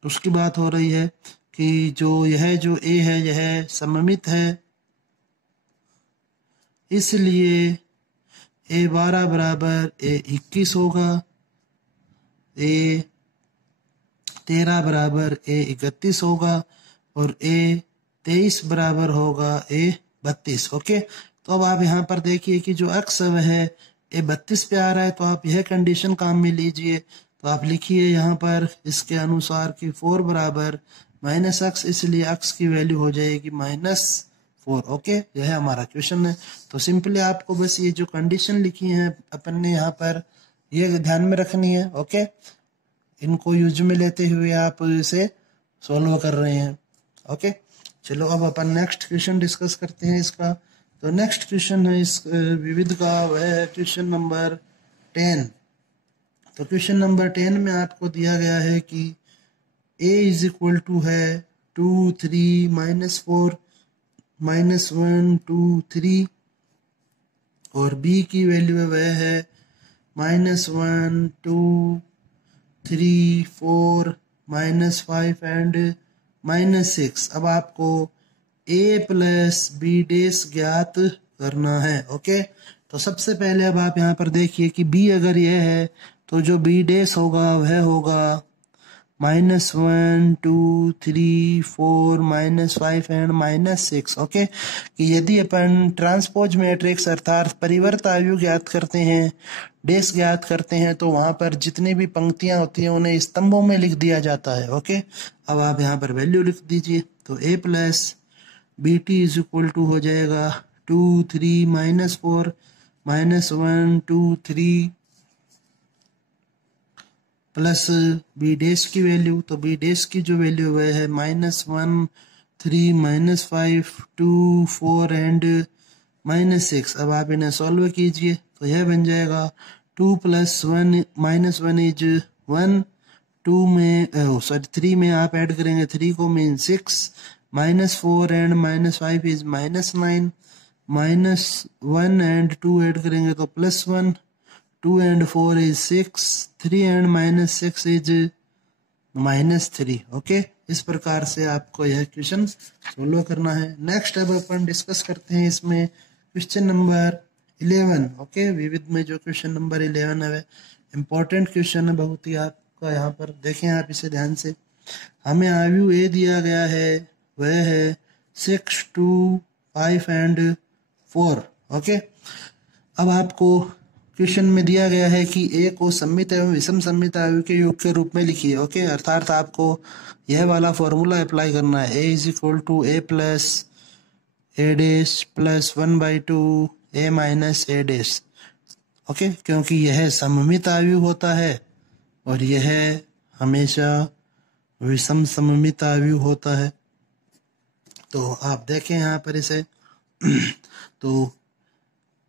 उसकी बात हो रही है कि यह जो ए है यह सममित है, इसलिए A12 बराबर A21 होगा, A13 बराबर A31 होगा और A23 बराबर होगा A32। ओके, तो अब आप यहाँ पर देखिए कि जो x है वह A32 पे आ रहा है, तो आप यह कंडीशन काम में लीजिए। तो आप लिखिए यहाँ पर इसके अनुसार कि 4 बराबर -x, इसलिए x की वैल्यू हो जाएगी -4। ओके, यह हमारा क्वेश्चन है। तो सिंपली आपको बस ये जो कंडीशन लिखी है अपन ने यहाँ पर ये ध्यान में रखनी है। ओके, इनको यूज में लेते हुए आप इसे सॉल्व कर रहे हैं। ओके, चलो अब अपन नेक्स्ट क्वेश्चन डिस्कस करते हैं इसका। तो नेक्स्ट क्वेश्चन है इस विविध का, वह है क्वेश्चन नंबर 10। तो क्वेश्चन नंबर 10 में आपको दिया गया है कि a इज इक्वल टू है 2, 3, -4, -1, 2, 3 और b की वैल्यू वह है -1, 2, 3, 4, -5 एंड -6। अब आपको a प्लस बी डेस ज्ञात करना है। ओके, तो सबसे पहले अब आप यहाँ पर देखिए कि b अगर यह है तो जो बी डेस होगा वह होगा -1, 2, 3, 4, -5 एंड -6। ओके, कि यदि अपन ट्रांसपोज मैट्रिक्स अर्थात परिवर्त आव्यूह ज्ञात करते हैं, डेस ज्ञात करते हैं, तो वहां पर जितनी भी पंक्तियां होती हैं उन्हें स्तंभों में लिख दिया जाता है। ओके, अब आप यहाँ पर वैल्यू लिख दीजिए। तो a plus b t is equal to हो जाएगा 2, 3, -4, -1, 2, 3 प्लस बी डेस की वैल्यू। तो बी डेस की जो वैल्यू है -1, 3, -5, 2, 4 एंड -6। अब आप इन्हें सॉल्व कीजिए तो यह बन जाएगा 2 + 1 -1 इज 1, 2 में 3 में आप ऐड करेंगे 3 को mean 6, -4 and -5 is -9, -1 and 2 add करेंगे तो +1, 2 and 4 is 6, 3 and -6 is -3। Okay, इस प्रकार से आपको यह क्वेश्चन सोल्व करना है। नेक्स्ट अब अपन डिस्कस करते हैं इसमें क्वेश्चन नंबर 11। ओके, विविध में जो क्वेश्चन नंबर 11 है इम्पोर्टेंट क्वेश्चन है बहुत ही आपका। यहाँ पर देखें आप इसे ध्यान से। हमें आव्यूह ए दिया गया है, वह है 6, 2, 5 एंड 4। ओके, अब आपको क्वेश्चन में दिया गया है कि ए को सममित एवं विषम सममित आव्यूह के योग के रूप में लिखिए। ओके, अर्थात आपको यह वाला फॉर्मूला अप्लाई करना है, a is equal to a plus a dash plus 1/2 a minus a dash. Okay, क्योंकि यह सममित आव्यूह होता है और यह हमेशा विषम सममित आव्यूह होता है। तो आप देखें यहाँ पर इसे तो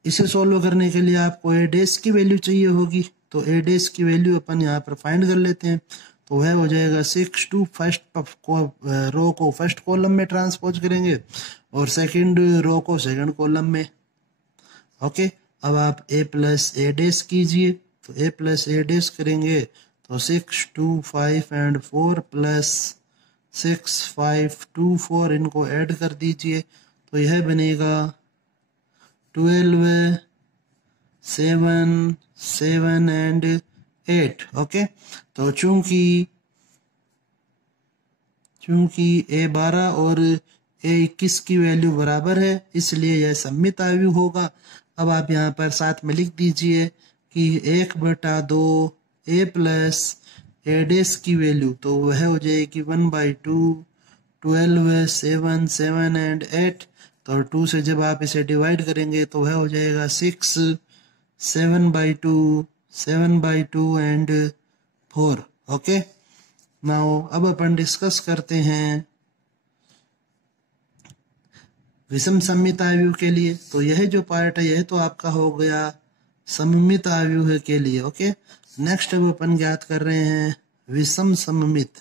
इसे सोल्व करने के लिए आपको ए डैश की वैल्यू चाहिए होगी। तो ए डैश की वैल्यू अपन यहाँ पर फाइंड कर लेते हैं। तो वह हो जाएगा 6 टू फर्स्ट रो को फर्स्ट कॉलम में ट्रांसपोज करेंगे और सेकंड रो को सेकंड कॉलम में। ओके, अब आप ए प्लस ए डैश कीजिए। तो ए प्लस ए डैश करेंगे तो 6, 2, 5 एंड 4 प्लस 6, 5, 2, 4 इनको ऐड कर दीजिए तो यह बनेगा 12, 7, 7 एंड 8। ओके, तो चूंकि A12 और A21 की वैल्यू बराबर है इसलिए यह सममित आव्यूह होगा। अब आप यहाँ पर साथ में लिख दीजिए कि 1/2 A प्लस A डैश की वैल्यू तो वह हो जाएगी 1/2, 12, 7, 7 एंड 8। तो 2 से जब आप इसे डिवाइड करेंगे तो वह हो जाएगा 6, 7/2, 7/2 एंड 4। ओके, नाउ अब अपन डिस्कस करते हैं विषम सममित आव्यूह के लिए। तो यह जो पार्ट है यह तो आपका हो गया सममित आव्यूह के लिए। ओके, नेक्स्ट अब अपन ज्ञात कर रहे हैं विषम सममित।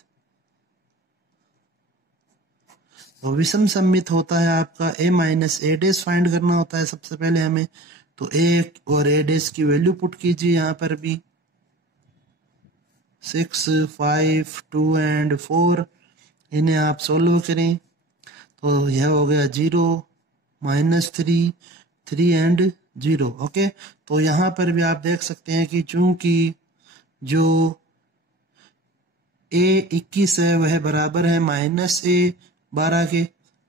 तो विषम सममित होता है आपका a minus a dash find करना होता है सबसे पहले हमें। तो a और a डैश की वैल्यू पुट कीजिए यहाँ पर भी 6, 5, 2 एंड 4। इन्हें आप सोल्व करें तो यह हो गया 0, -3, 3 एंड 0। ओके, तो यहाँ पर भी आप देख सकते हैं कि चूंकि जो a21 है वह बराबर है -a12 के,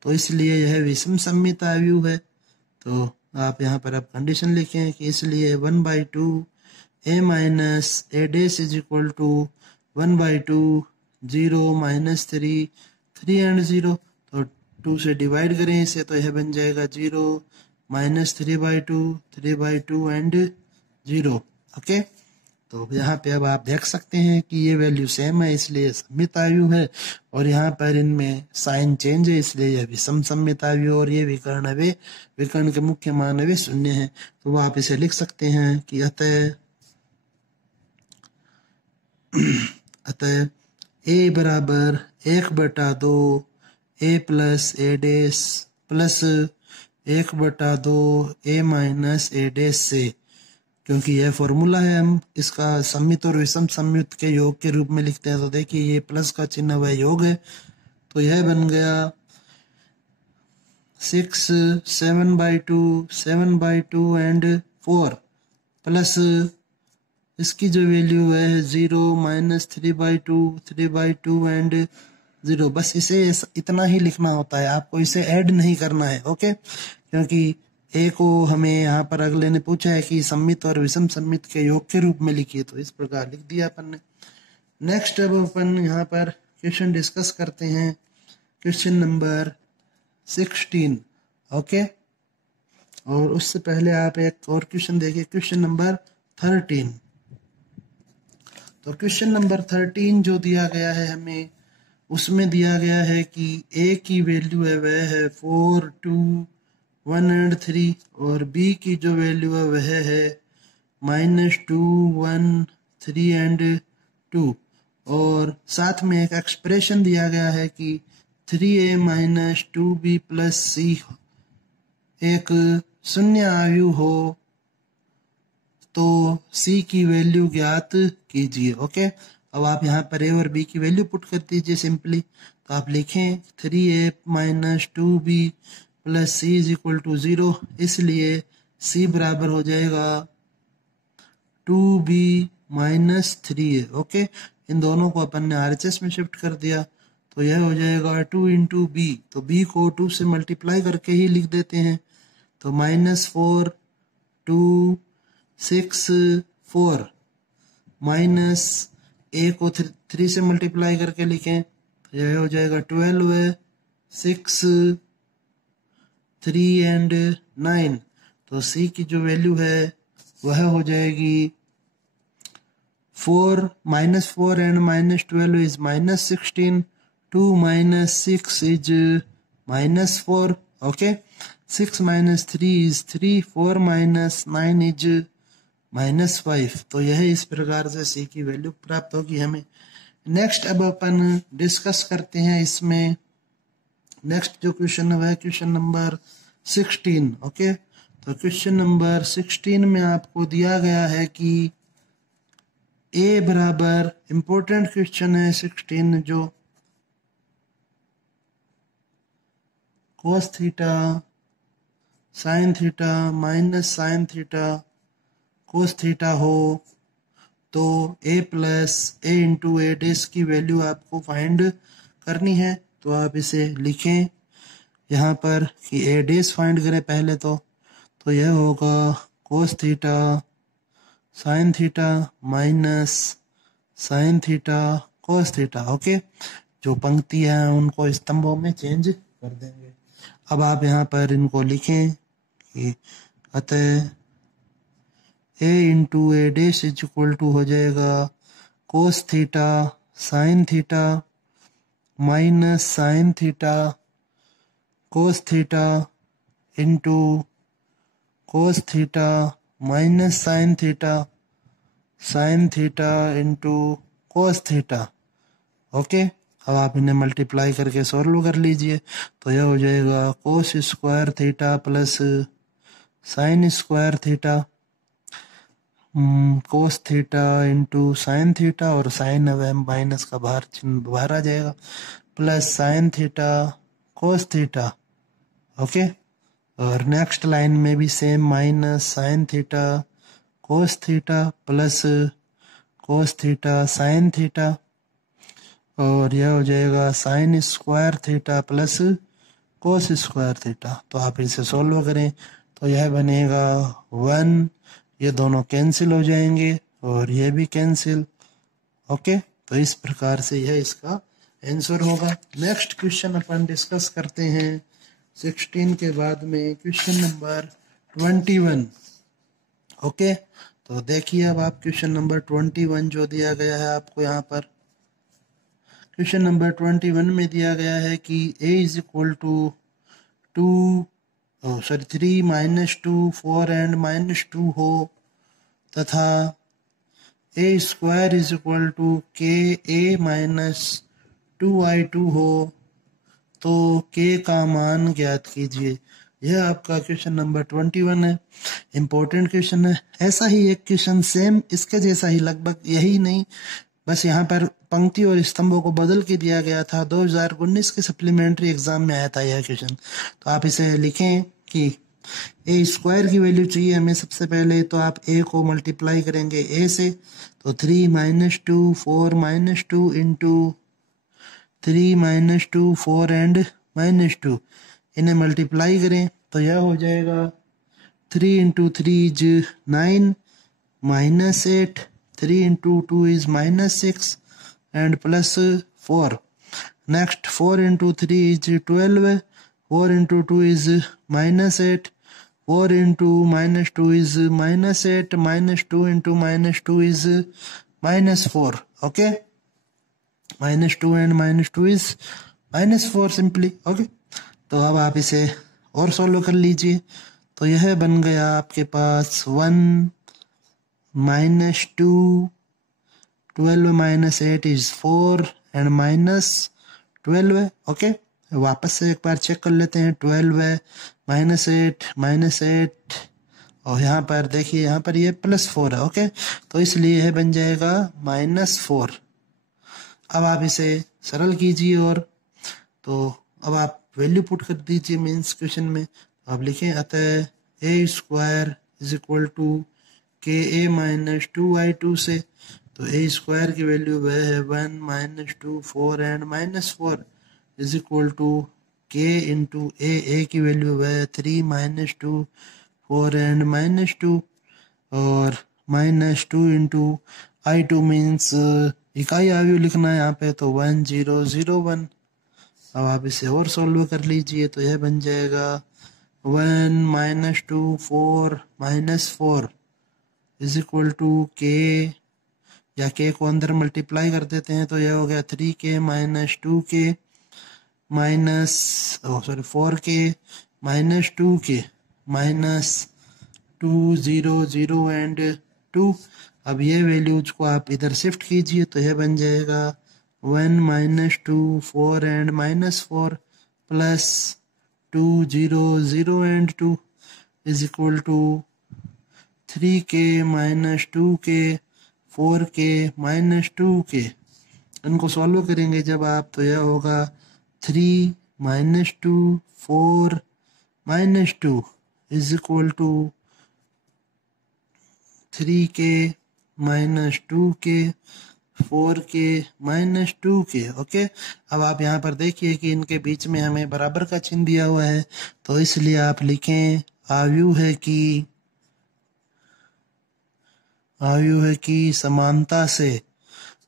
तो इसलिए यह विषम सममित आव्यूह है। तो आप यहाँ पर अब कंडीशन लिखें कि इसलिए 1/2 a minus a dash is equal to 1/2 0 -3 3 and 0। तो 2 से डिवाइड करें इसे तो यह बन जाएगा 0 -3/2 3/2 एंड 0। ओके, तो यहाँ पे अब आप देख सकते हैं कि ये वैल्यू सेम है इसलिए सममित आव्यूह है, और यहाँ पर इनमें साइन चेंज है इसलिए यह विषम सममित आव्यूह। और ये विकर्ण वे विकर्ण के मुख्य मान वे शून्य है। तो वो आप इसे लिख सकते हैं कि अतः a बराबर 1/2 a plus A dash plus 1/2 a minus a dash से, क्योंकि यह फॉर्मूला है हम इसका सममित और विषम सममित के योग के रूप में लिखते हैं। तो देखिए ये प्लस का चिन्ह वह योग है, तो यह बन गया 6, 7/2 7/2 एंड 4 प्लस इसकी जो वैल्यू है 0 -3/2 3/2 एंड 0। बस इसे इतना ही लिखना होता है, आपको इसे ऐड नहीं करना है। ओके, क्योंकि ए को हमें यहाँ पर अगले ने पूछा है कि सममित और विषम सममित के योग के रूप में लिखिए, तो इस प्रकार लिख दिया अपन ने। नेक्स्ट अब अपन यहाँ पर क्वेश्चन डिस्कस करते हैं, क्वेश्चन नंबर 16। ओके, और उससे पहले आप एक और क्वेश्चन देखिए, क्वेश्चन नंबर 13। तो क्वेश्चन नंबर 13 जो दिया गया है हमें, उसमें दिया गया है कि a की वैल्यू है वह है 4, 2, 1 एंड 3, और b की जो वैल्यू है वह है -2, 1, 3 एंड 2, और साथ में एक एक्सप्रेशन दिया गया है कि 3a minus 2b plus c एक शून्य आव्यूह हो तो c की वैल्यू ज्ञात कीजिए। ओके, अब आप यहाँ पर a और b की वैल्यू पुट कर दीजिए सिंपली। तो आप लिखें 3a minus 2b plus c is equal to 0, इसलिए c बराबर हो जाएगा 2b माइनस 3a। ओके, इन दोनों को अपन ने RHS में शिफ्ट कर दिया तो यह हो जाएगा 2 इंटू बी। तो b को 2 से मल्टीप्लाई करके ही लिख देते हैं। तो -4, 2, 6, 4 माइनस a को 3 से मल्टीप्लाई करके लिखें तो यह हो जाएगा 12, 6, 3 एंड 9। तो c की जो वैल्यू है वह हो जाएगी 4 -4 and -12 is -16, 2 -6 is -4। Okay, 6 - 3 is 3, 4 - 9 is -5। तो यह इस प्रकार से c की वैल्यू प्राप्त होगी हमें। नेक्स्ट अब अपन डिस्कस करते हैं इसमें नेक्स्ट जो क्वेश्चन है वह क्वेश्चन नंबर 16। ओके, तो क्वेश्चन नंबर 16 में आपको दिया गया है कि a बराबर इंपॉर्टेंट क्वेश्चन है 16 जो cos theta sin theta minus sin theta cos theta हो तो a plus a into a dash की वैल्यू आपको फाइंड करनी है। तो आप इसे लिखें यहाँ पर कि a डैश फाइंड करें पहले तो यह होगा cos theta sin theta minus sin theta cos theta. Okay, जो पंक्ति है उनको स्तंभों में चेंज कर देंगे। अब आप यहाँ पर इनको लिखें कि अतः a into a dash is equal to हो जाएगा cos theta sine theta minus sine theta cos theta into cos theta minus sine theta into cos theta. Okay, अब आप इन्हें मल्टीप्लाई करके सॉल्व कर लीजिए तो यह हो जाएगा cos square theta plus sine square theta cos theta into sine theta, और साइन अब माइनस का बाहर चिन्ह बाहर आ जाएगा, plus sign theta cos theta. Okay, और नेक्स्ट लाइन में भी same minus sine theta cos theta plus cos theta sine theta, और यह हो जाएगा sine square theta plus cos square theta. तो आप इसे सोल्व करें तो यह बनेगा 1, ये दोनों कैंसिल हो जाएंगे और ये भी कैंसिल। ओके, तो इस प्रकार से यह इसका आंसर होगा। नेक्स्ट क्वेश्चन अपन डिस्कस करते हैं 16 के बाद में क्वेश्चन नंबर 21। ओके, तो देखिए अब आप क्वेश्चन नंबर 21 जो दिया गया है आपको यहाँ पर, क्वेश्चन नंबर 21 में दिया गया है कि a is equal to 3 minus 2 4 and minus 2 हो तथा a square is equal to k a minus 2i2 हो तो k का मान ज्ञात कीजिए। यह आपका क्वेश्चन नंबर 21 है, इम्पोर्टेंट क्वेश्चन है। ऐसा ही एक क्वेश्चन सेम इसके जैसा ही लगभग, यही नहीं बस यहाँ पर पंक्ति और स्तंभों को बदल के दिया गया था, 2019 के सप्लीमेंट्री एग्जाम में आया था यह क्वेश्चन। तो आप इसे लिखें कि ए स्क्वायर की वैल्यू चाहिए हमें सबसे पहले, तो आप ए को मल्टीप्लाई करेंगे ए से, तो 3 minus 2 4 minus 2 into 3 minus 2 4 and minus 2, इन्हें मल्टीप्लाई करें तो यह हो जाएगा 3 into 3 is 9 minus 8, 3 into 2 is minus 6 and plus 4. Next 4 into 3 is 12, 4 into 2 is minus 8, 4 into minus 2 is minus 8, minus 2 into minus 2 is minus 4. Okay, minus 2 and minus 2 is minus 4 simply. Okay, तो अब आप इसे और सोल्व कर लीजिए तो यह बन गया आपके पास 1 minus 2, 12 minus 8 is 4 and minus 12 है। ओके, वापस से एक बार चेक कर लेते हैं, 12 है माइनस 8 और यहाँ पर देखिए यहाँ पर ये प्लस 4 है। ओके, तो इसलिए यह बन जाएगा -4। अब आप इसे सरल कीजिए और तो अब आप वैल्यू पुट कर दीजिए मीन्स क्वेश्चन में। आप लिखें अतः ए स्क्वायर इज इक्वल टू के ए माइनस 2i2 से, तो ए स्क्वायर की वैल्यू वह है 1 minus 2 4 and minus 4 is equal to k into a की वैल्यू वह है 3 माइनस 2 4 एंड माइनस 2 और माइनस 2 इंटू i2 मीन्स इकाई आयु लिखना है यहाँ पे, तो 1001। अब आप इसे और सोल्व कर लीजिए तो यह बन जाएगा 1 minus 2 4 minus 4 is equal to k, या के को अंदर मल्टीप्लाई कर देते हैं तो यह हो गया 3k minus 2k minus 4k minus 2k minus 2 0 0 and 2। अब ये वैल्यूज को आप इधर शिफ्ट कीजिए तो यह बन जाएगा 1 minus 2 4 and minus 4 plus 2 0 0 and 2 is equal to 3k minus 2k 4k minus 2k। इनको सॉल्व करेंगे जब आप तो यह होगा 3 minus 2 4 minus 2 is equal to 3k minus 2k 4k minus 2k। Okay, अब आप यहाँ पर देखिए कि इनके बीच में हमें बराबर का चिन्ह दिया हुआ है, तो इसलिए आप लिखें आयु है कि समानता से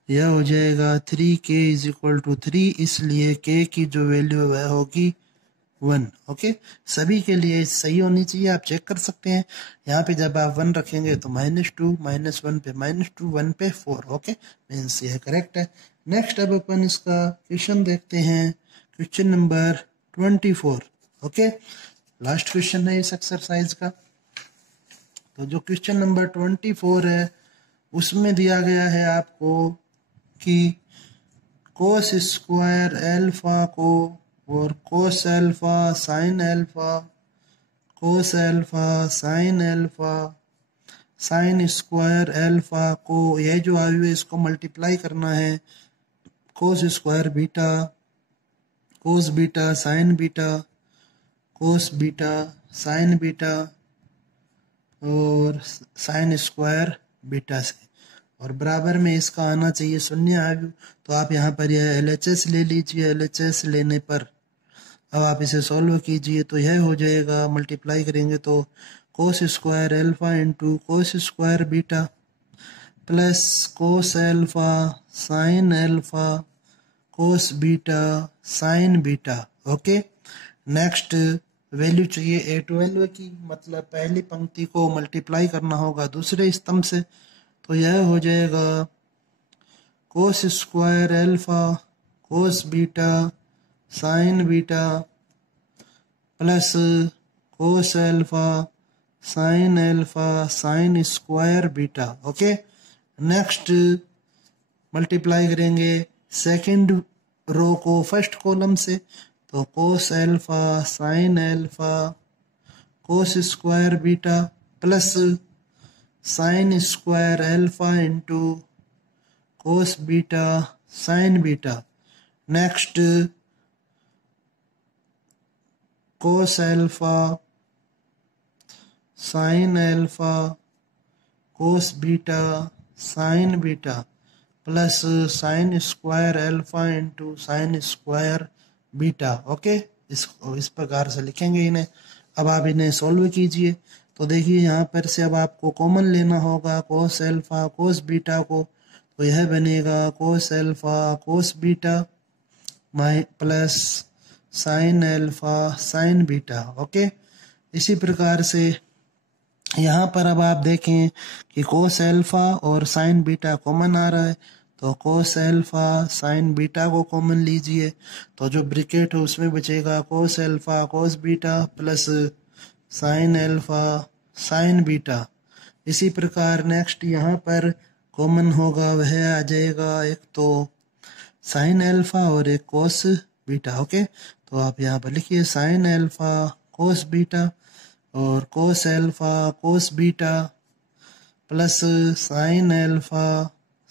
यह हो जाएगा 3k इज इक्वल टू 3, इसलिए k की जो वैल्यू है वह होगी 1। ओके, सभी के लिए सही होनी चाहिए, आप चेक कर सकते हैं। यहाँ पे जब आप 1 रखेंगे तो -2, -1 पे -2, 1 पे 4। ओके, मीन्स यह करेक्ट है। नेक्स्ट अब अपन इसका क्वेश्चन देखते हैं, question number 24। Okay, last question है इस एक्सरसाइज का। तो जो क्वेश्चन नंबर 24 है उसमें दिया गया है आपको कि कोस स्क्वायर एल्फा को और कोस एल्फा साइन एल्फा, कोस alpha sign alpha sine square alpha को, यह जो आई हुई है इसको मल्टीप्लाई करना है। Cos square beta, cos beta sine beta, cos beta sine beta और साइन स्क्वायर बीटा से, और बराबर में इसका आना चाहिए शून्य आयु। तो आप यहाँ पर यह LHS ले लीजिए। LHS लेने पर अब आप इसे सॉल्व कीजिए तो यह हो जाएगा, मल्टीप्लाई करेंगे तो cos square alpha into cos square beta plus cos alpha sign alpha cos beta sine beta. Okay, next value चाहिए A12 की, मतलब पहली पंक्ति को मल्टीप्लाई करना होगा दूसरे स्तंभ से। तो यह हो जाएगा cos square alpha cos beta sine beta plus cos alpha sine square beta. Okay, next multiply करेंगे सेकंड रो को फर्स्ट कॉलम से, तो कोस alpha sign alpha cos square beta plus sine square alpha into cos beta sine beta. Next कोस alpha sign alpha cos beta sine beta plus sine square alpha into sine square beta. Okay, इस प्रकार से लिखेंगे इन्हें। अब आप इन्हें सॉल्व कीजिए तो देखिए यहाँ पर से अब आपको कॉमन लेना होगा कोस एल्फा कोस बीटा को, तो यह बनेगा कोस alpha cos beta plus sign alpha sine beta. Okay, इसी प्रकार से यहाँ पर अब आप देखें कि कोस एल्फा और साइन बीटा कॉमन आ रहा है, तो कोस एल्फा साइन बीटा को कॉमन लीजिए, तो जो ब्रैकेट है उसमें बचेगा कोस alpha cos beta plus sign alpha sine beta. इसी प्रकार नेक्स्ट यहाँ पर कॉमन होगा वह आ जाएगा एक तो साइन एल्फा और एक कोस बीटा। ओके, तो आप यहाँ पर लिखिए साइन एल्फा कोस बीटा और कोस alpha cos beta plus sign alpha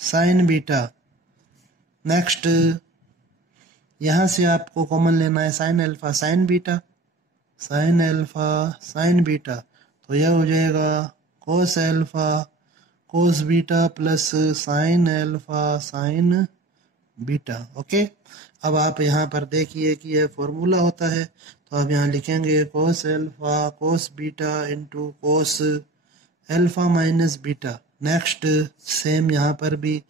sine beta. Next यहाँ से आपको कॉमन लेना है sign alpha sine beta, sign alpha sine beta, तो यह हो जाएगा कोस alpha cos beta plus sign alpha sine beta. Okay, अब आप यहाँ पर देखिए कि यह फॉर्मूला होता है, तो आप यहाँ लिखेंगे कोस एल्फा कोस बीटा इंटू कोस alpha minus beta. Next same यहाँ पर भी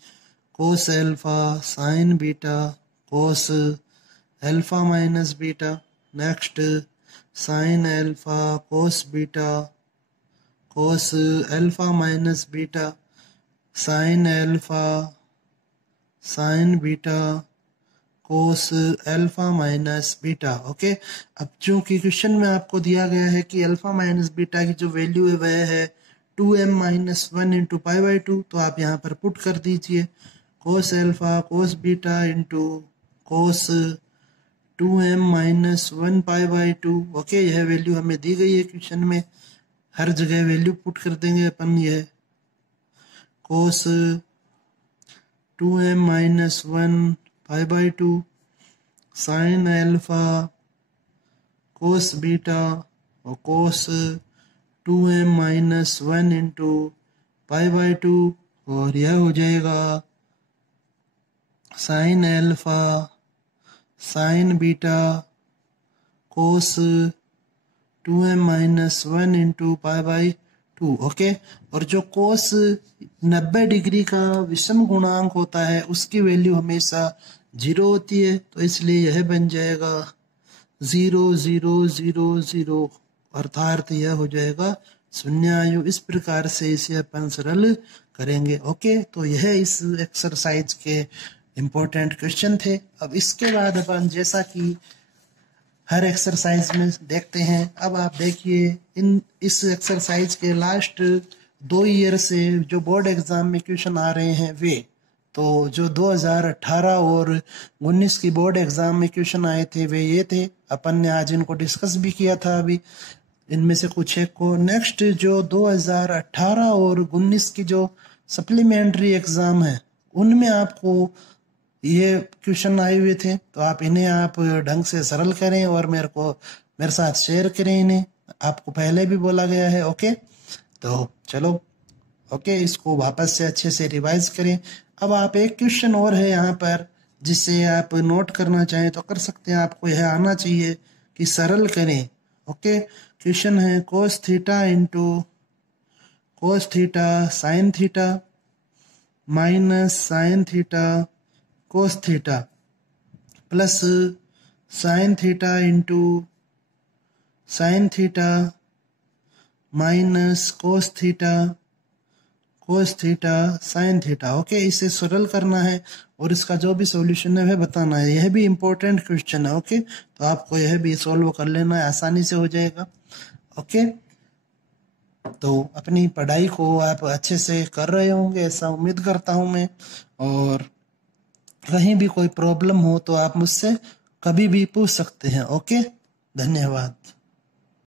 कोस एल्फा साइन बीटा कोस alpha minus beta. Next sign alpha cos beta कोस alpha minus beta sine alpha sine beta कोस एल्फा माइनस बीटा। ओके, अब चूंकि क्वेश्चन में आपको दिया गया है कि अल्फा माइनस बीटा की जो वैल्यू है वह है 2m-1 इंटू π/2, तो आप यहाँ पर पुट कर दीजिए cos alpha cos beta into cos 2m-1 π/2। Okay, यह वैल्यू हमें दी गई है क्वेश्चन में, हर जगह वैल्यू पुट कर देंगे अपन। यह cos 2m-1 π/2 sine alpha cos beta और कोस 2m-1 इंटू π/2, और यह हो जाएगा sine alpha sine beta cos 2m-1 into π/2 2। Okay, और जो कोस 90 डिग्री का विषम गुणांक होता है उसकी वैल्यू हमेशा 0 होती है, तो इसलिए यह बन जाएगा 0 0 0 0, अर्थात यह हो जाएगा शून्यायु। इस प्रकार से इसे अपन सरल करेंगे। ओके, तो यह इस एक्सरसाइज के इम्पोर्टेंट क्वेश्चन थे। अब इसके बाद अपन जैसा कि हर एक्सरसाइज में देखते हैं, अब आप देखिए इस एक्सरसाइज के लास्ट 2 ईयर से जो बोर्ड एग्जाम में क्वेश्चन आ रहे हैं वे, तो जो 2018 और 19 की बोर्ड एग्जाम में क्वेश्चन आए थे वे ये थे। अपन ने आज इनको डिस्कस भी किया था अभी, इनमें से कुछ एक को। नेक्स्ट जो 2018 और 19 की जो सप्लीमेंट्री एग्जाम है उनमें आपको ये क्वेश्चन आए हुए थे, तो आप इन्हें आप ढंग से सरल करें और मेरे साथ शेयर करें इन्हें। आपको पहले भी बोला गया है। ओके, तो चलो ओके, इसको वापस से अच्छे से रिवाइज करें। अब आप एक क्वेश्चन और है यहाँ पर जिसे आप नोट करना चाहें तो कर सकते हैं, आपको यह आना चाहिए कि सरल करें। ओके, क्वेश्चन है कोस theta into cos theta sine theta minus sine theta cos theta plus sign theta into sine theta minus cos theta sine theta. Okay, इसे सरल करना है और इसका जो भी सॉल्यूशन है वह बताना है। यह भी इम्पोर्टेंट क्वेश्चन है। ओके, तो आपको यह भी सॉल्व कर लेना है, आसानी से हो जाएगा। ओके, तो अपनी पढ़ाई को आप अच्छे से कर रहे होंगे ऐसा उम्मीद करता हूं मैं, और कहीं भी कोई प्रॉब्लम हो तो आप मुझसे कभी भी पूछ सकते हैं। ओके, धन्यवाद।